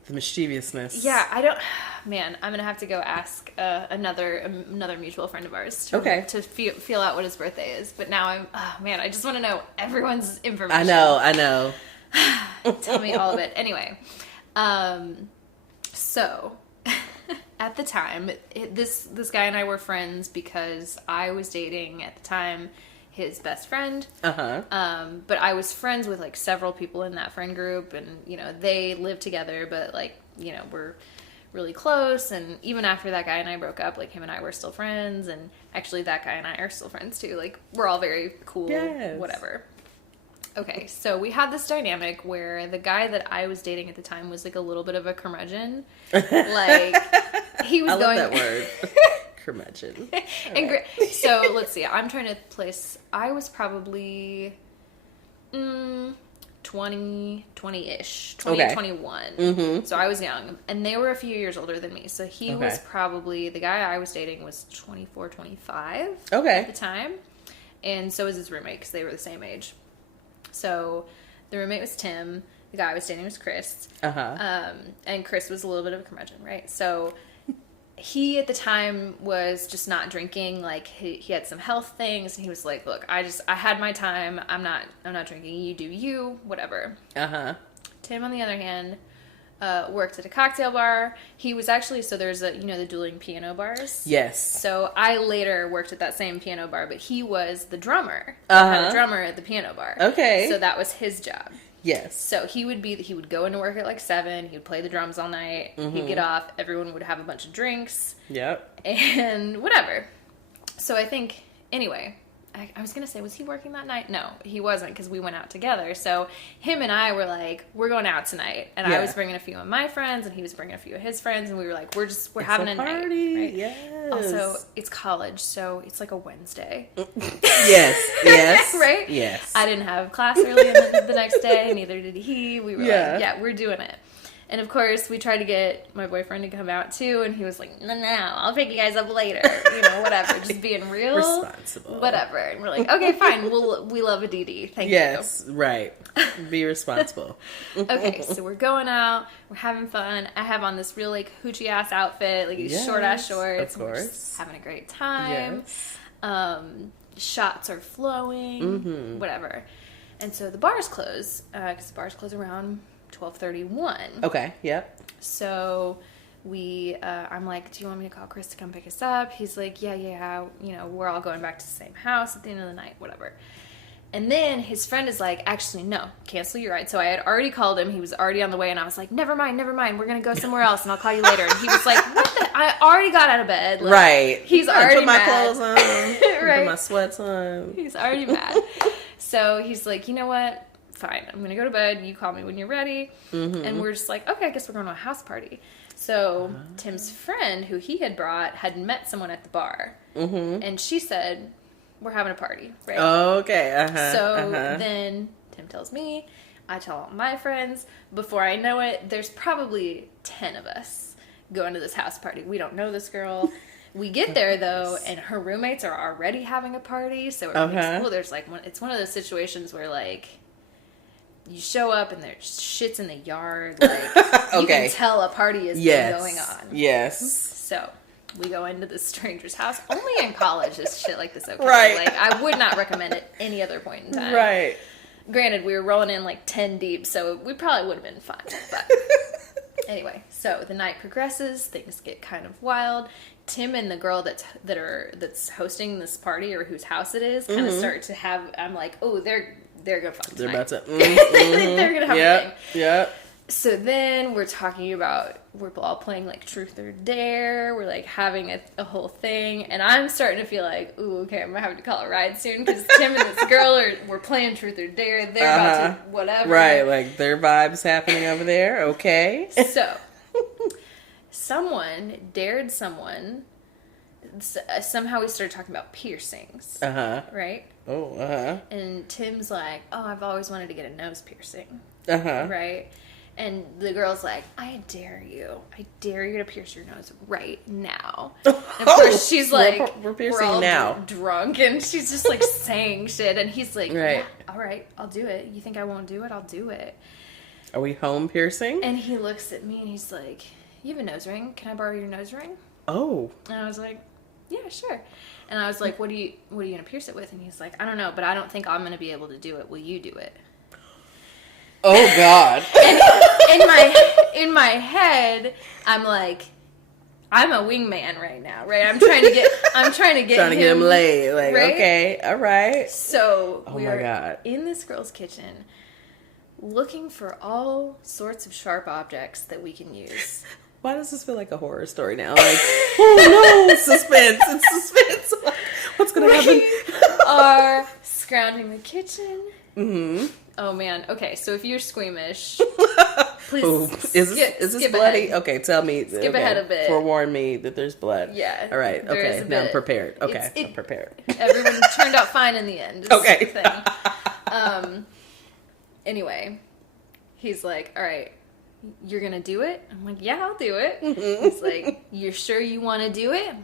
The mischievousness. Yeah, I don't... Man, I'm going to have to go ask another mutual friend of ours to feel out what his birthday is. But now I just want to know everyone's information. I know. Tell me all of it. Anyway, so at the time, this guy and I were friends because I was dating at the time his best friend. But I was friends with like several people in that friend group, and they lived together, but we're really close. And even after that guy and I broke up, like him and I were still friends, and actually that guy and I are still friends too. Like, we're all very cool. Yes. Whatever. Okay, so we had this dynamic where the guy that I was dating at the time was like a little bit of a curmudgeon. Like, he was going... I love that word. Curmudgeon. And so, let's see. I'm trying to place... I was probably 20-ish. 21. So I was young. And they were a few years older than me. So he was probably... The guy I was dating was 24, 25 at the time. And so was his roommate, because they were the same age. So the roommate was Tim. The guy I was dating was Chris. And Chris was a little bit of a curmudgeon, right? So he at the time was just not drinking. Like, he had some health things, and he was like, "Look, I had my time. I'm not drinking. You do you, whatever." Tim, on the other hand, worked at a cocktail bar. He was actually, so there's the dueling piano bars. Yes. So I later worked at that same piano bar, but he was the drummer. Had a drummer at the piano bar. Okay. So that was his job. Yes. So he would go into work at like 7. He would play the drums all night. He'd get off. Everyone would have a bunch of drinks. Yep. And whatever. So I think, anyway, I was going to say, was he working that night? No, he wasn't, because we went out together. So him and I were like, we're going out tonight. And I was bringing a few of my friends, and he was bringing a few of his friends. And we were like, we're having a night. Right? Yes. Also, it's college, so it's like a Wednesday. Yes. Right? Yes. I didn't have class early the next day. Neither did he. We were like, we're doing it. And of course, we tried to get my boyfriend to come out too, and he was like, no, I'll pick you guys up later. Whatever. Just being real. Responsible. Whatever. And we're like, okay, fine. We love a DD. Thank you. Yes, right. Be responsible. Okay, so we're going out. We're having fun. I have on this real, like, hoochie-ass outfit, like these short-ass shorts. Of course. We're just having a great time. Yes. Shots are flowing. Whatever. And so the bars close, because the bars close around 12:31. Okay, yep. So I'm like, do you want me to call Chris to come pick us up? He's like, yeah, we're all going back to the same house at the end of the night, whatever. And then his friend is like, actually, no, cancel your ride. So I had already called him. He was already on the way, and I was like, never mind. We're going to go somewhere else, and I'll call you later. And he was like, what the? I already got out of bed. Like, right. He's already put my mad. clothes on. Right. Put my sweats on. He's already mad. So he's like, you know what? Fine. I'm going to go to bed. You call me when you're ready. And we're just like, okay, I guess we're going to a house party. So Tim's friend, who he had brought, had met someone at the bar. And she said, we're having a party, right? Okay, then Tim tells me, I tell all my friends. Before I know it, there's probably 10 of us going to this house party. We don't know this girl. We get there, though, and her roommates are already having a party. So there's like it's one of those situations where, like, you show up and there's shits in the yard. Like, you can tell a party is going on. Yes. So we go into this stranger's house. Only in college is shit like this okay. Right. Like, I would not recommend it any other point in time. Right. Granted, we were rolling in like 10 deep, so we probably would have been fine. But anyway, so the night progresses. Things get kind of wild. Tim and the girl that's hosting this party, or whose house it is, kind of start to have. I'm like, oh, they're gonna fuck tonight. They're about to. They're gonna have a thing. Yep. So then we're talking about, we're all playing like Truth or Dare. We're like having a whole thing. And I'm starting to feel like, ooh, okay, I'm going to have to call a ride soon. Because Tim and this girl we're playing Truth or Dare. They're about to whatever. Right, like their vibes happening over there. Okay. So, someone dared someone. Somehow we started talking about piercings. Right? Oh, And Tim's like, oh, I've always wanted to get a nose piercing. Right? And the girl's like, I dare you to pierce your nose right now. And of course, she's like, we're piercing all now. Drunk, and she's just like saying shit. And he's like, right. Yeah, all right, I'll do it. You think I won't do it? I'll do it. Are we home piercing? And he looks at me and he's like, you have a nose ring? Can I borrow your nose ring? Oh. And I was like, yeah, sure. And I was like, what are you gonna pierce it with? And he's like, I don't know, but I don't think I'm gonna be able to do it. Will you do it? Oh God! And in my head, I'm like, I'm a wingman right now, right? I'm trying to get him laid. Like, right? Okay, all right. So we are in this girl's kitchen, looking for all sorts of sharp objects that we can use. Why does this feel like a horror story now? Like, oh no, suspense! It's suspense. What's gonna happen? We are scrounging the kitchen. Mm-hmm. Oh man. Okay, so if you're squeamish, please is this bloody? Ahead. Okay, tell me. Skip ahead a bit. Forewarn me that there's blood. Yeah. All right. Okay. Now I'm prepared. Okay. I'm prepared. Everyone turned out fine in the end. Okay. Anyway, he's like, all right, you're gonna do it? I'm like, yeah, I'll do it. He's like, you're sure you want to do it?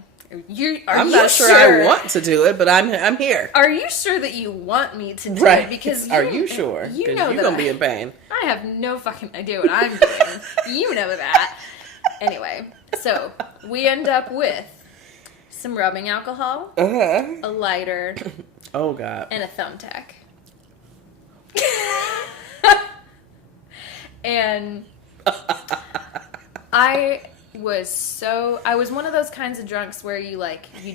I'm not sure I want to do it, but I'm here. Are you sure that you want me to do right. it? Because are you sure? You know you're gonna be in pain. I have no fucking idea what I'm doing. You know that. Anyway, so we end up with some rubbing alcohol, a lighter, oh God, and a thumbtack. And I was one of those kinds of drunks where you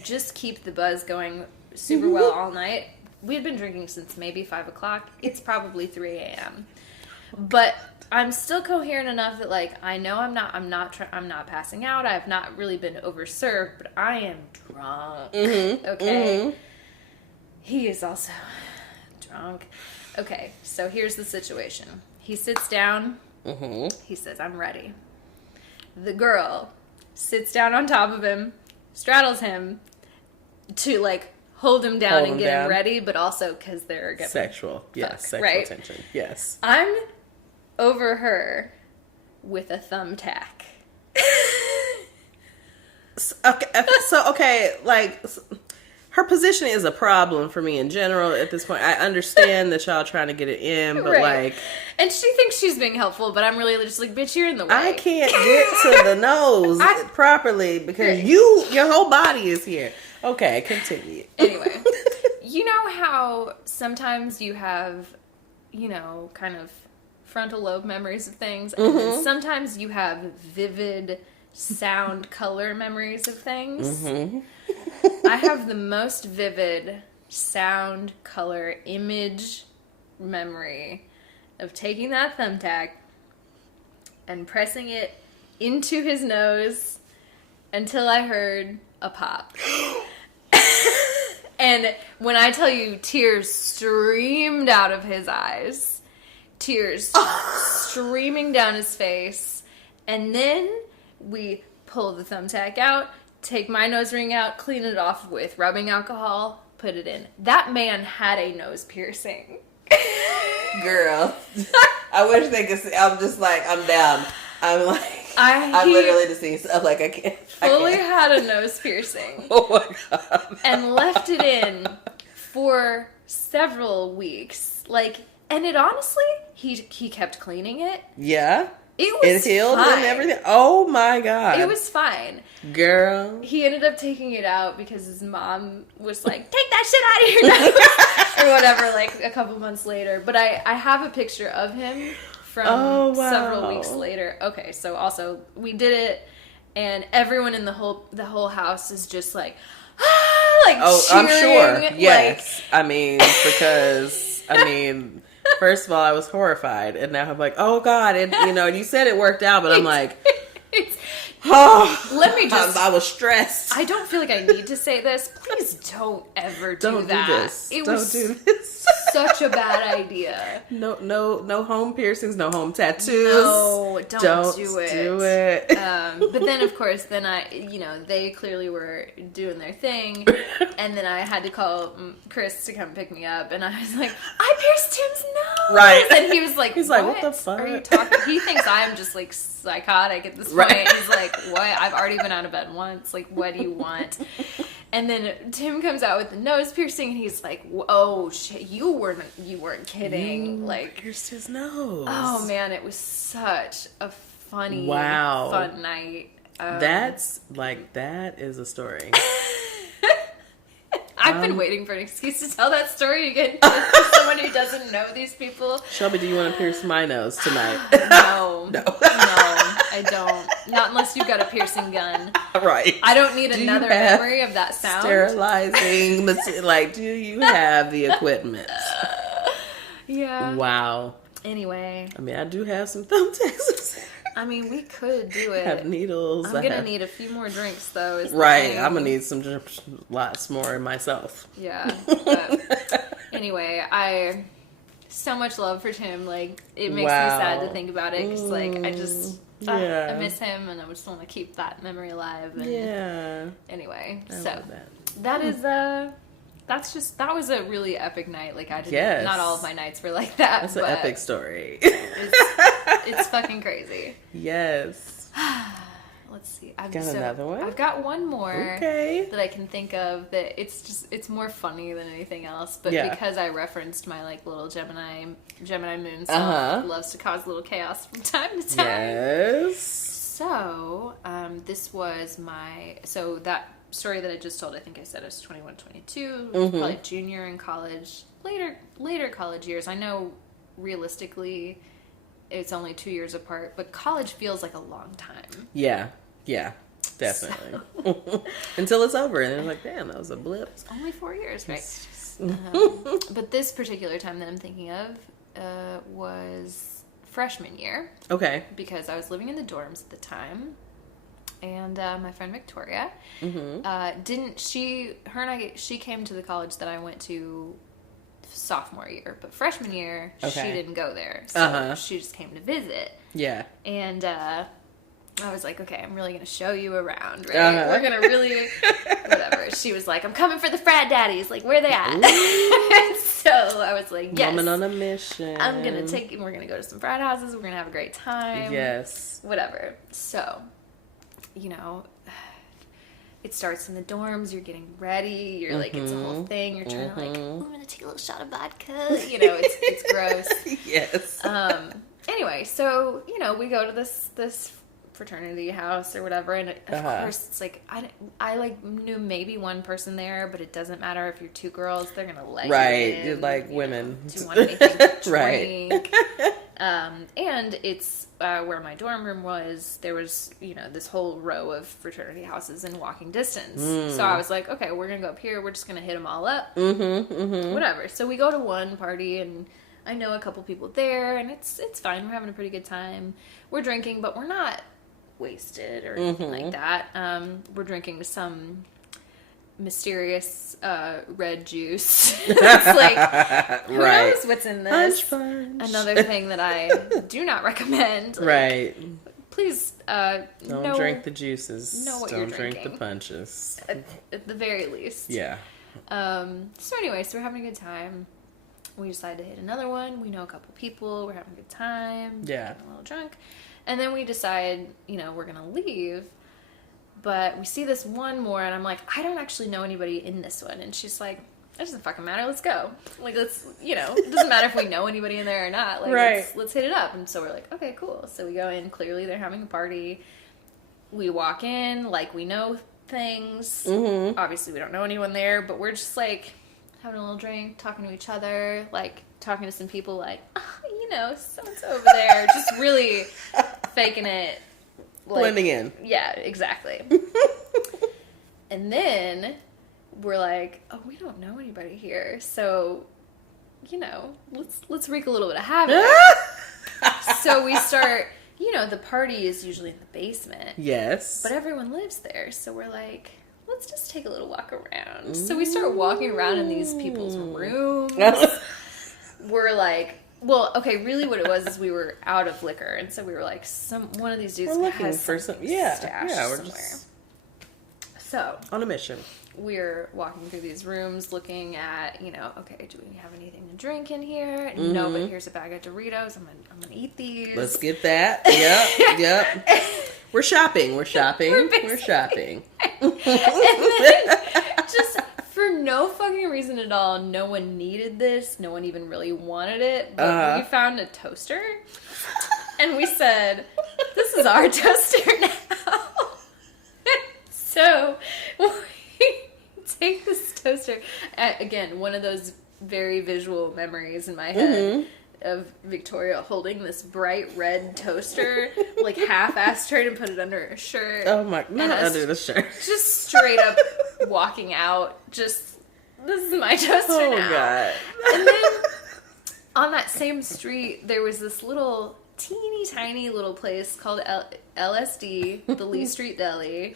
just keep the buzz going super well all night. We had been drinking since maybe 5 o'clock. It's probably 3 a.m. But I'm still coherent enough that I know I'm not passing out. I have not really been overserved, but I am drunk. Mm-hmm. Okay. Mm-hmm. He is also drunk. Okay, so here's the situation. He sits down. Mm-hmm. He says, I'm ready. The girl sits down on top of him, straddles him to hold him down and get him ready, but also because they're gonna sexual, yes, sexual right? tension, yes. I'm over her, with a thumbtack. Okay, like, her position is a problem for me in general at this point. I understand that y'all trying to get it in, but like... And she thinks she's being helpful, but I'm really just like, bitch, you're in the way. I can't get to the nose properly because your whole body is here. Okay, continue. Anyway, you know how sometimes you have, kind of frontal lobe memories of things, and then sometimes you have vivid sound, color memories of things? I have the most vivid sound, color, image memory of taking that thumbtack and pressing it into his nose until I heard a pop. And when I tell you tears streamed out of his eyes, tears streaming down his face, and then we pull the thumbtack out, take my nose ring out, clean it off with rubbing alcohol, put it in. That man had a nose piercing. Girl, I wish they could see. I'm just like, I'm down. I'm like, I'm literally deceased. I'm like, I can't. Fully had a nose piercing. Oh my God. And left it in for several weeks. Like, and it honestly, he kept cleaning it. Yeah. It healed fine. And everything. Oh my God. It was fine. Girl. He ended up taking it out because his mom was like, take that shit out of your nose. Or whatever, like a couple months later. But I have a picture of him from several weeks later. Okay, so also we did it, and everyone in the whole house is just like, like cheering. I'm sure. Yes. Like, because first of all, I was horrified, and now I'm like, oh God, and you said it worked out, but I'm like, let me just. I was stressed. I don't feel like I need to say this. Please don't ever do that. Do this. Don't do this. Such a bad idea. No home piercings, no home tattoos. No, don't do it. Do it. But then, of course, they clearly were doing their thing, and then I had to call Chris to come pick me up, and I was like, I pierced Tim's nose. Right. And he was like, what the fuck are you talking? He thinks I'm just like psychotic at this point. Right. He's like, what? I've already been out of bed once. Like, what do you want? And then Tim comes out with the nose piercing, and he's like, "Oh shit, you weren't kidding!" Like, pierced his nose. Oh man, it was such a funny, fun night. That is a story. I've been waiting for an excuse to tell that story again to someone who doesn't know these people. Shelby, do you want to pierce my nose tonight? No, I don't. Not unless you've got a piercing gun. Right. I don't need another memory of that sound. Sterilizing, do you have the equipment? Yeah. Wow. Anyway. I do have some thumbtacks. We could do it. Have needles. I'm going to need a few more drinks, though. Right. I'm going to need lots more myself. Yeah. But anyway, so much love for Tim. Like, it makes me sad to think about it. Because, I miss him, and I just want to keep that memory alive. And anyway, that is, that was a really epic night. Like, not all of my nights were like that. That's an epic story. It's fucking crazy. Yes. Let's see. Another one? I've got one more that I can think of that it's more funny than anything else. But because I referenced my little Gemini moon self loves to cause a little chaos from time to time. Yes. So, this was that story that I just told, I think I said I was 21, 22, probably junior in college, later college years. I know realistically it's only 2 years apart, but college feels like a long time. Yeah, definitely. So. Until it's over, and it's like, damn, that was a blip. It's only 4 years, right? But this particular time that I'm thinking of was freshman year. Okay. Because I was living in the dorms at the time. And my friend Victoria she came to the college that I went to sophomore year, but freshman year she didn't go there, so she just came to visit. Yeah. And I was like, okay, I'm really going to show you around, right? We're going to really, whatever. She was like, I'm coming for the frat daddies. Like, where they at? So I was like, yes. Woman on a mission. I'm going to we're going to go to some frat houses. We're going to have a great time. Yes. Whatever. So, it starts in the dorms. You're getting ready. You're like, it's a whole thing. You're trying to like, I'm going to take a little shot of vodka. It's gross. Yes. Anyway, so, we go to this fraternity house or whatever, and of course it's like I like knew maybe one person there, but it doesn't matter if you're two girls, they're gonna let you in, you're like women. Do you want anything to drink? Right. And it's where my dorm room was. There was this whole row of fraternity houses in walking distance. So I was like, okay, we're gonna go up here. We're just gonna hit them all up. Whatever. So we go to one party, and I know a couple people there, and it's fine. We're having a pretty good time. We're drinking, but we're not wasted or anything like that. We're drinking some mysterious red juice. It's like, who knows what's in this? Punch. Another thing that I do not recommend. Like, right. Please don't drink the juices. Know what don't you're drink drinking. the punches. At the very least. Yeah. So anyway, so we're having a good time. We decide to hit another one. We know a couple people. We're having a good time. Yeah. Getting a little drunk. And then we decide, we're going to leave. But we see this one more, and I'm like, I don't actually know anybody in this one. And she's like, it doesn't fucking matter. Let's go. Like, let's, it doesn't matter if we know anybody in there or not. Like, right. let's hit it up. And so we're like, okay, cool. So we go in. Clearly, they're having a party. We walk in, like, we know things. Obviously, we don't know anyone there, but we're just, like, having a little drink, talking to each other, like, talking to some people, like, so-and-so over there. Just really faking it. Like, blending in. Yeah, exactly. And then we're like, oh, we don't know anybody here. So, let's wreak a little bit of havoc. So we start, the party is usually in the basement. Yes. But everyone lives there. So we're like, let's just take a little walk around. So we start walking around in these people's rooms. We're like, well, okay, really what it was is we were out of liquor, and so we were like, one of these dudes has some stash we're somewhere. just So on a mission. We're walking through these rooms looking at, okay, do we have anything to drink in here? No, but here's a bag of Doritos. I'm gonna eat these. Let's get that. Yep. We're shopping. We're shopping. And then just for no fucking reason at all, no one needed this. No one even really wanted it. But we found a toaster. And we said, this is our toaster now. So we take this toaster. Again, one of those very visual memories in my head. Of Victoria holding this bright red toaster, like half-assed her and put it under her shirt. Oh my, not under the shirt. Just straight up walking out, this is my toaster now. Oh God. And then on that same street, there was this little teeny tiny little place called LSD, the Lee Street Deli.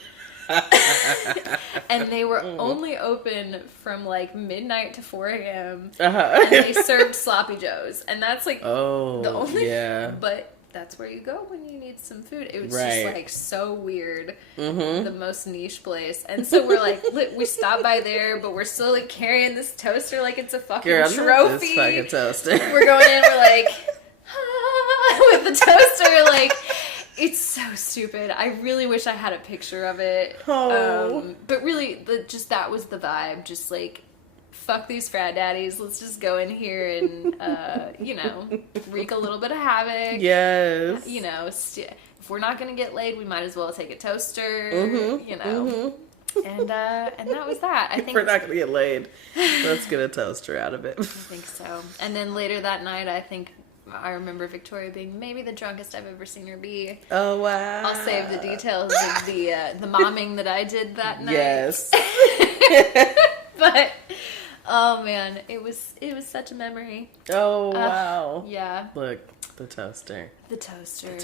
And they were only open from like midnight to 4 a.m. And they served sloppy joes, and that's like the only but that's where you go when you need some food. It was just like so weird. The most niche place. And so we're like, we stopped by there, but we're still like carrying this toaster like it's a fucking trophy. This fucking toaster. We're going in, we're like with the toaster, like it's so stupid. I really wish I had a picture of it. But really, that was the vibe. Just like, fuck these frat daddies. Let's just go in here and, wreak a little bit of havoc. Yes. If we're not going to get laid, we might as well take a toaster, And that was that. I think we're not going to get laid. Let's get a toaster out of it. I think so. And then later that night, I remember Victoria being maybe the drunkest I've ever seen her be. Oh, wow. I'll save the details of the momming that I did that night. Yes. But oh man, it was such a memory. Oh wow. Yeah. Look, the toaster. The toaster.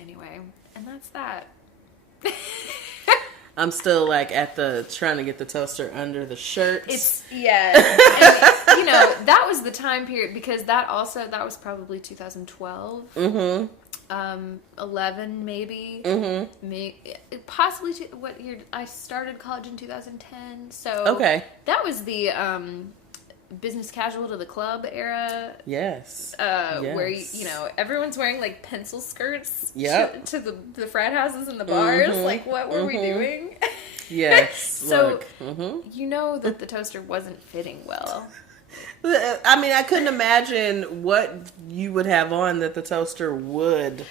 Anyway, and that's that. I'm still like trying to get the toaster under the shirt. And, that was the time period because that was probably 2012. 11 maybe. Possibly what year? I started college in 2010, so okay, that was the business casual to the club era. Yes. Where you know everyone's wearing like pencil skirts. Yep. To the frat houses and the bars. Like, what were we doing? Yes. So you know that the toaster wasn't fitting well. I mean, I couldn't imagine what you would have on that the toaster would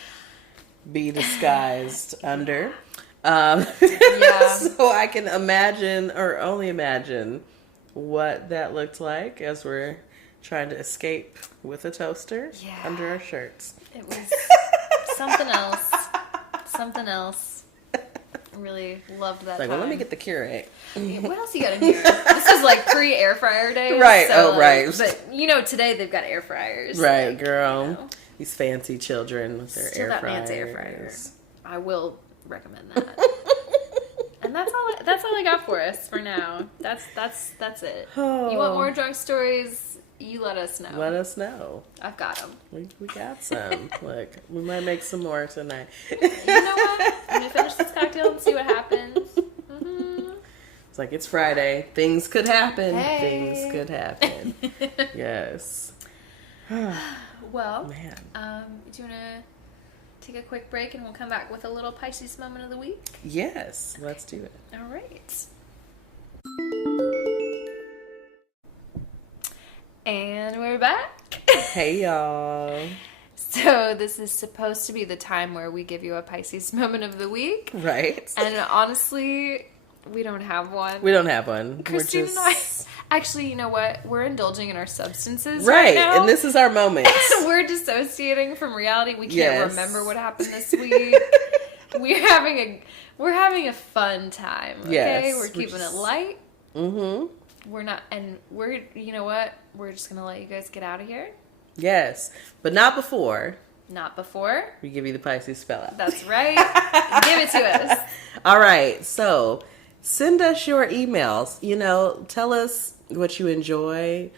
be disguised under. Yeah. So I can imagine, or only imagine, what that looked like as we're trying to escape with a toaster under our shirts. It was something else. Something else. Really loved that time. Well, let me get the Keurig. What else you got in here? This was like pre-air fryer days. Right, so right. But, you know, today they've got air fryers. Right, like, girl. You know. These fancy children with their Still air that fryers. man's air fryer. I will recommend that. And that's all I got for us for now. That's it. Oh. You want more drunk stories? You let us know. Let us know. I've got them. We got some. Look, we might make some more tonight. You know what? I'm gonna finish this cocktail and see what happens. It's like, it's Friday. Things could happen. Hey. Things could happen. Yes. Well, Man. do you want to take a quick break and we'll come back with a little Pisces moment of the week? Yes, let's do it. All right. And we're back. Hey, y'all. So this is supposed to be the time where we give you a Pisces moment of the week. Right. And honestly, we don't have one. We don't have one. Christine and I... Actually, you know what? We're indulging in our substances right now. And this is our moment. We're dissociating from reality. We can't remember what happened this week. We're having a fun time. Okay, yes, we're keeping it light. We're not, and you know what? We're just gonna let you guys get out of here. Yes, but not before. Not before. We give you the Pisces spell out. That's right. Give it to us. All right. So send us your emails. You know, tell us what you enjoy.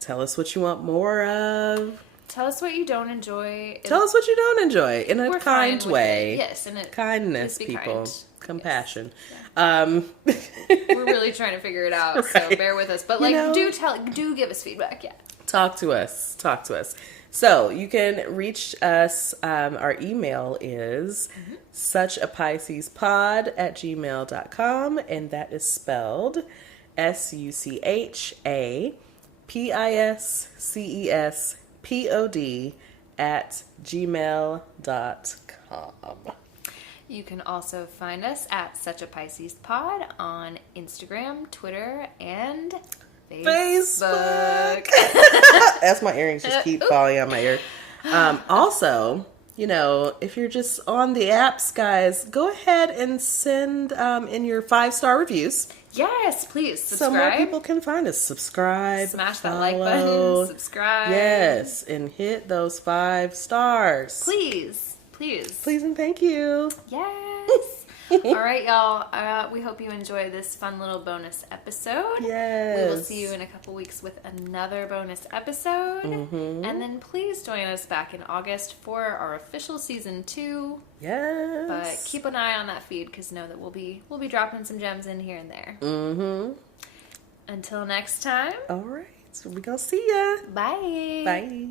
Tell us what you want more of. Tell us what you don't enjoy. Tell us what you don't enjoy in a kind way. Yes, in a kindness, people. Kind. Compassion. Yes. We're really trying to figure it out, right. So bear with us. But do give us feedback. Yeah. Talk to us. So you can reach us. Our email is suchapiscespod@gmail.com, and that is spelled SuchaPiscespod@gmail.com. You can also find us at Such a Pisces Pod on Instagram, Twitter, and Facebook. As my earrings just keep falling out my ear. Also, you know, if you're just on the apps, guys, go ahead and send in your 5-star reviews. Yes, please subscribe. So more people can find us. Subscribe. Smash that follow. like button. Subscribe. Yes, and hit those 5 stars. Please. Please and thank you. Yes. All right, y'all. We hope you enjoy this fun little bonus episode. Yes. We will see you in a couple weeks with another bonus episode. And then please join us back in August for our official season 2. Yes. But keep an eye on that feed because know that we'll be dropping some gems in here and there. Until next time. All right. So we're going to see ya. Bye. Bye.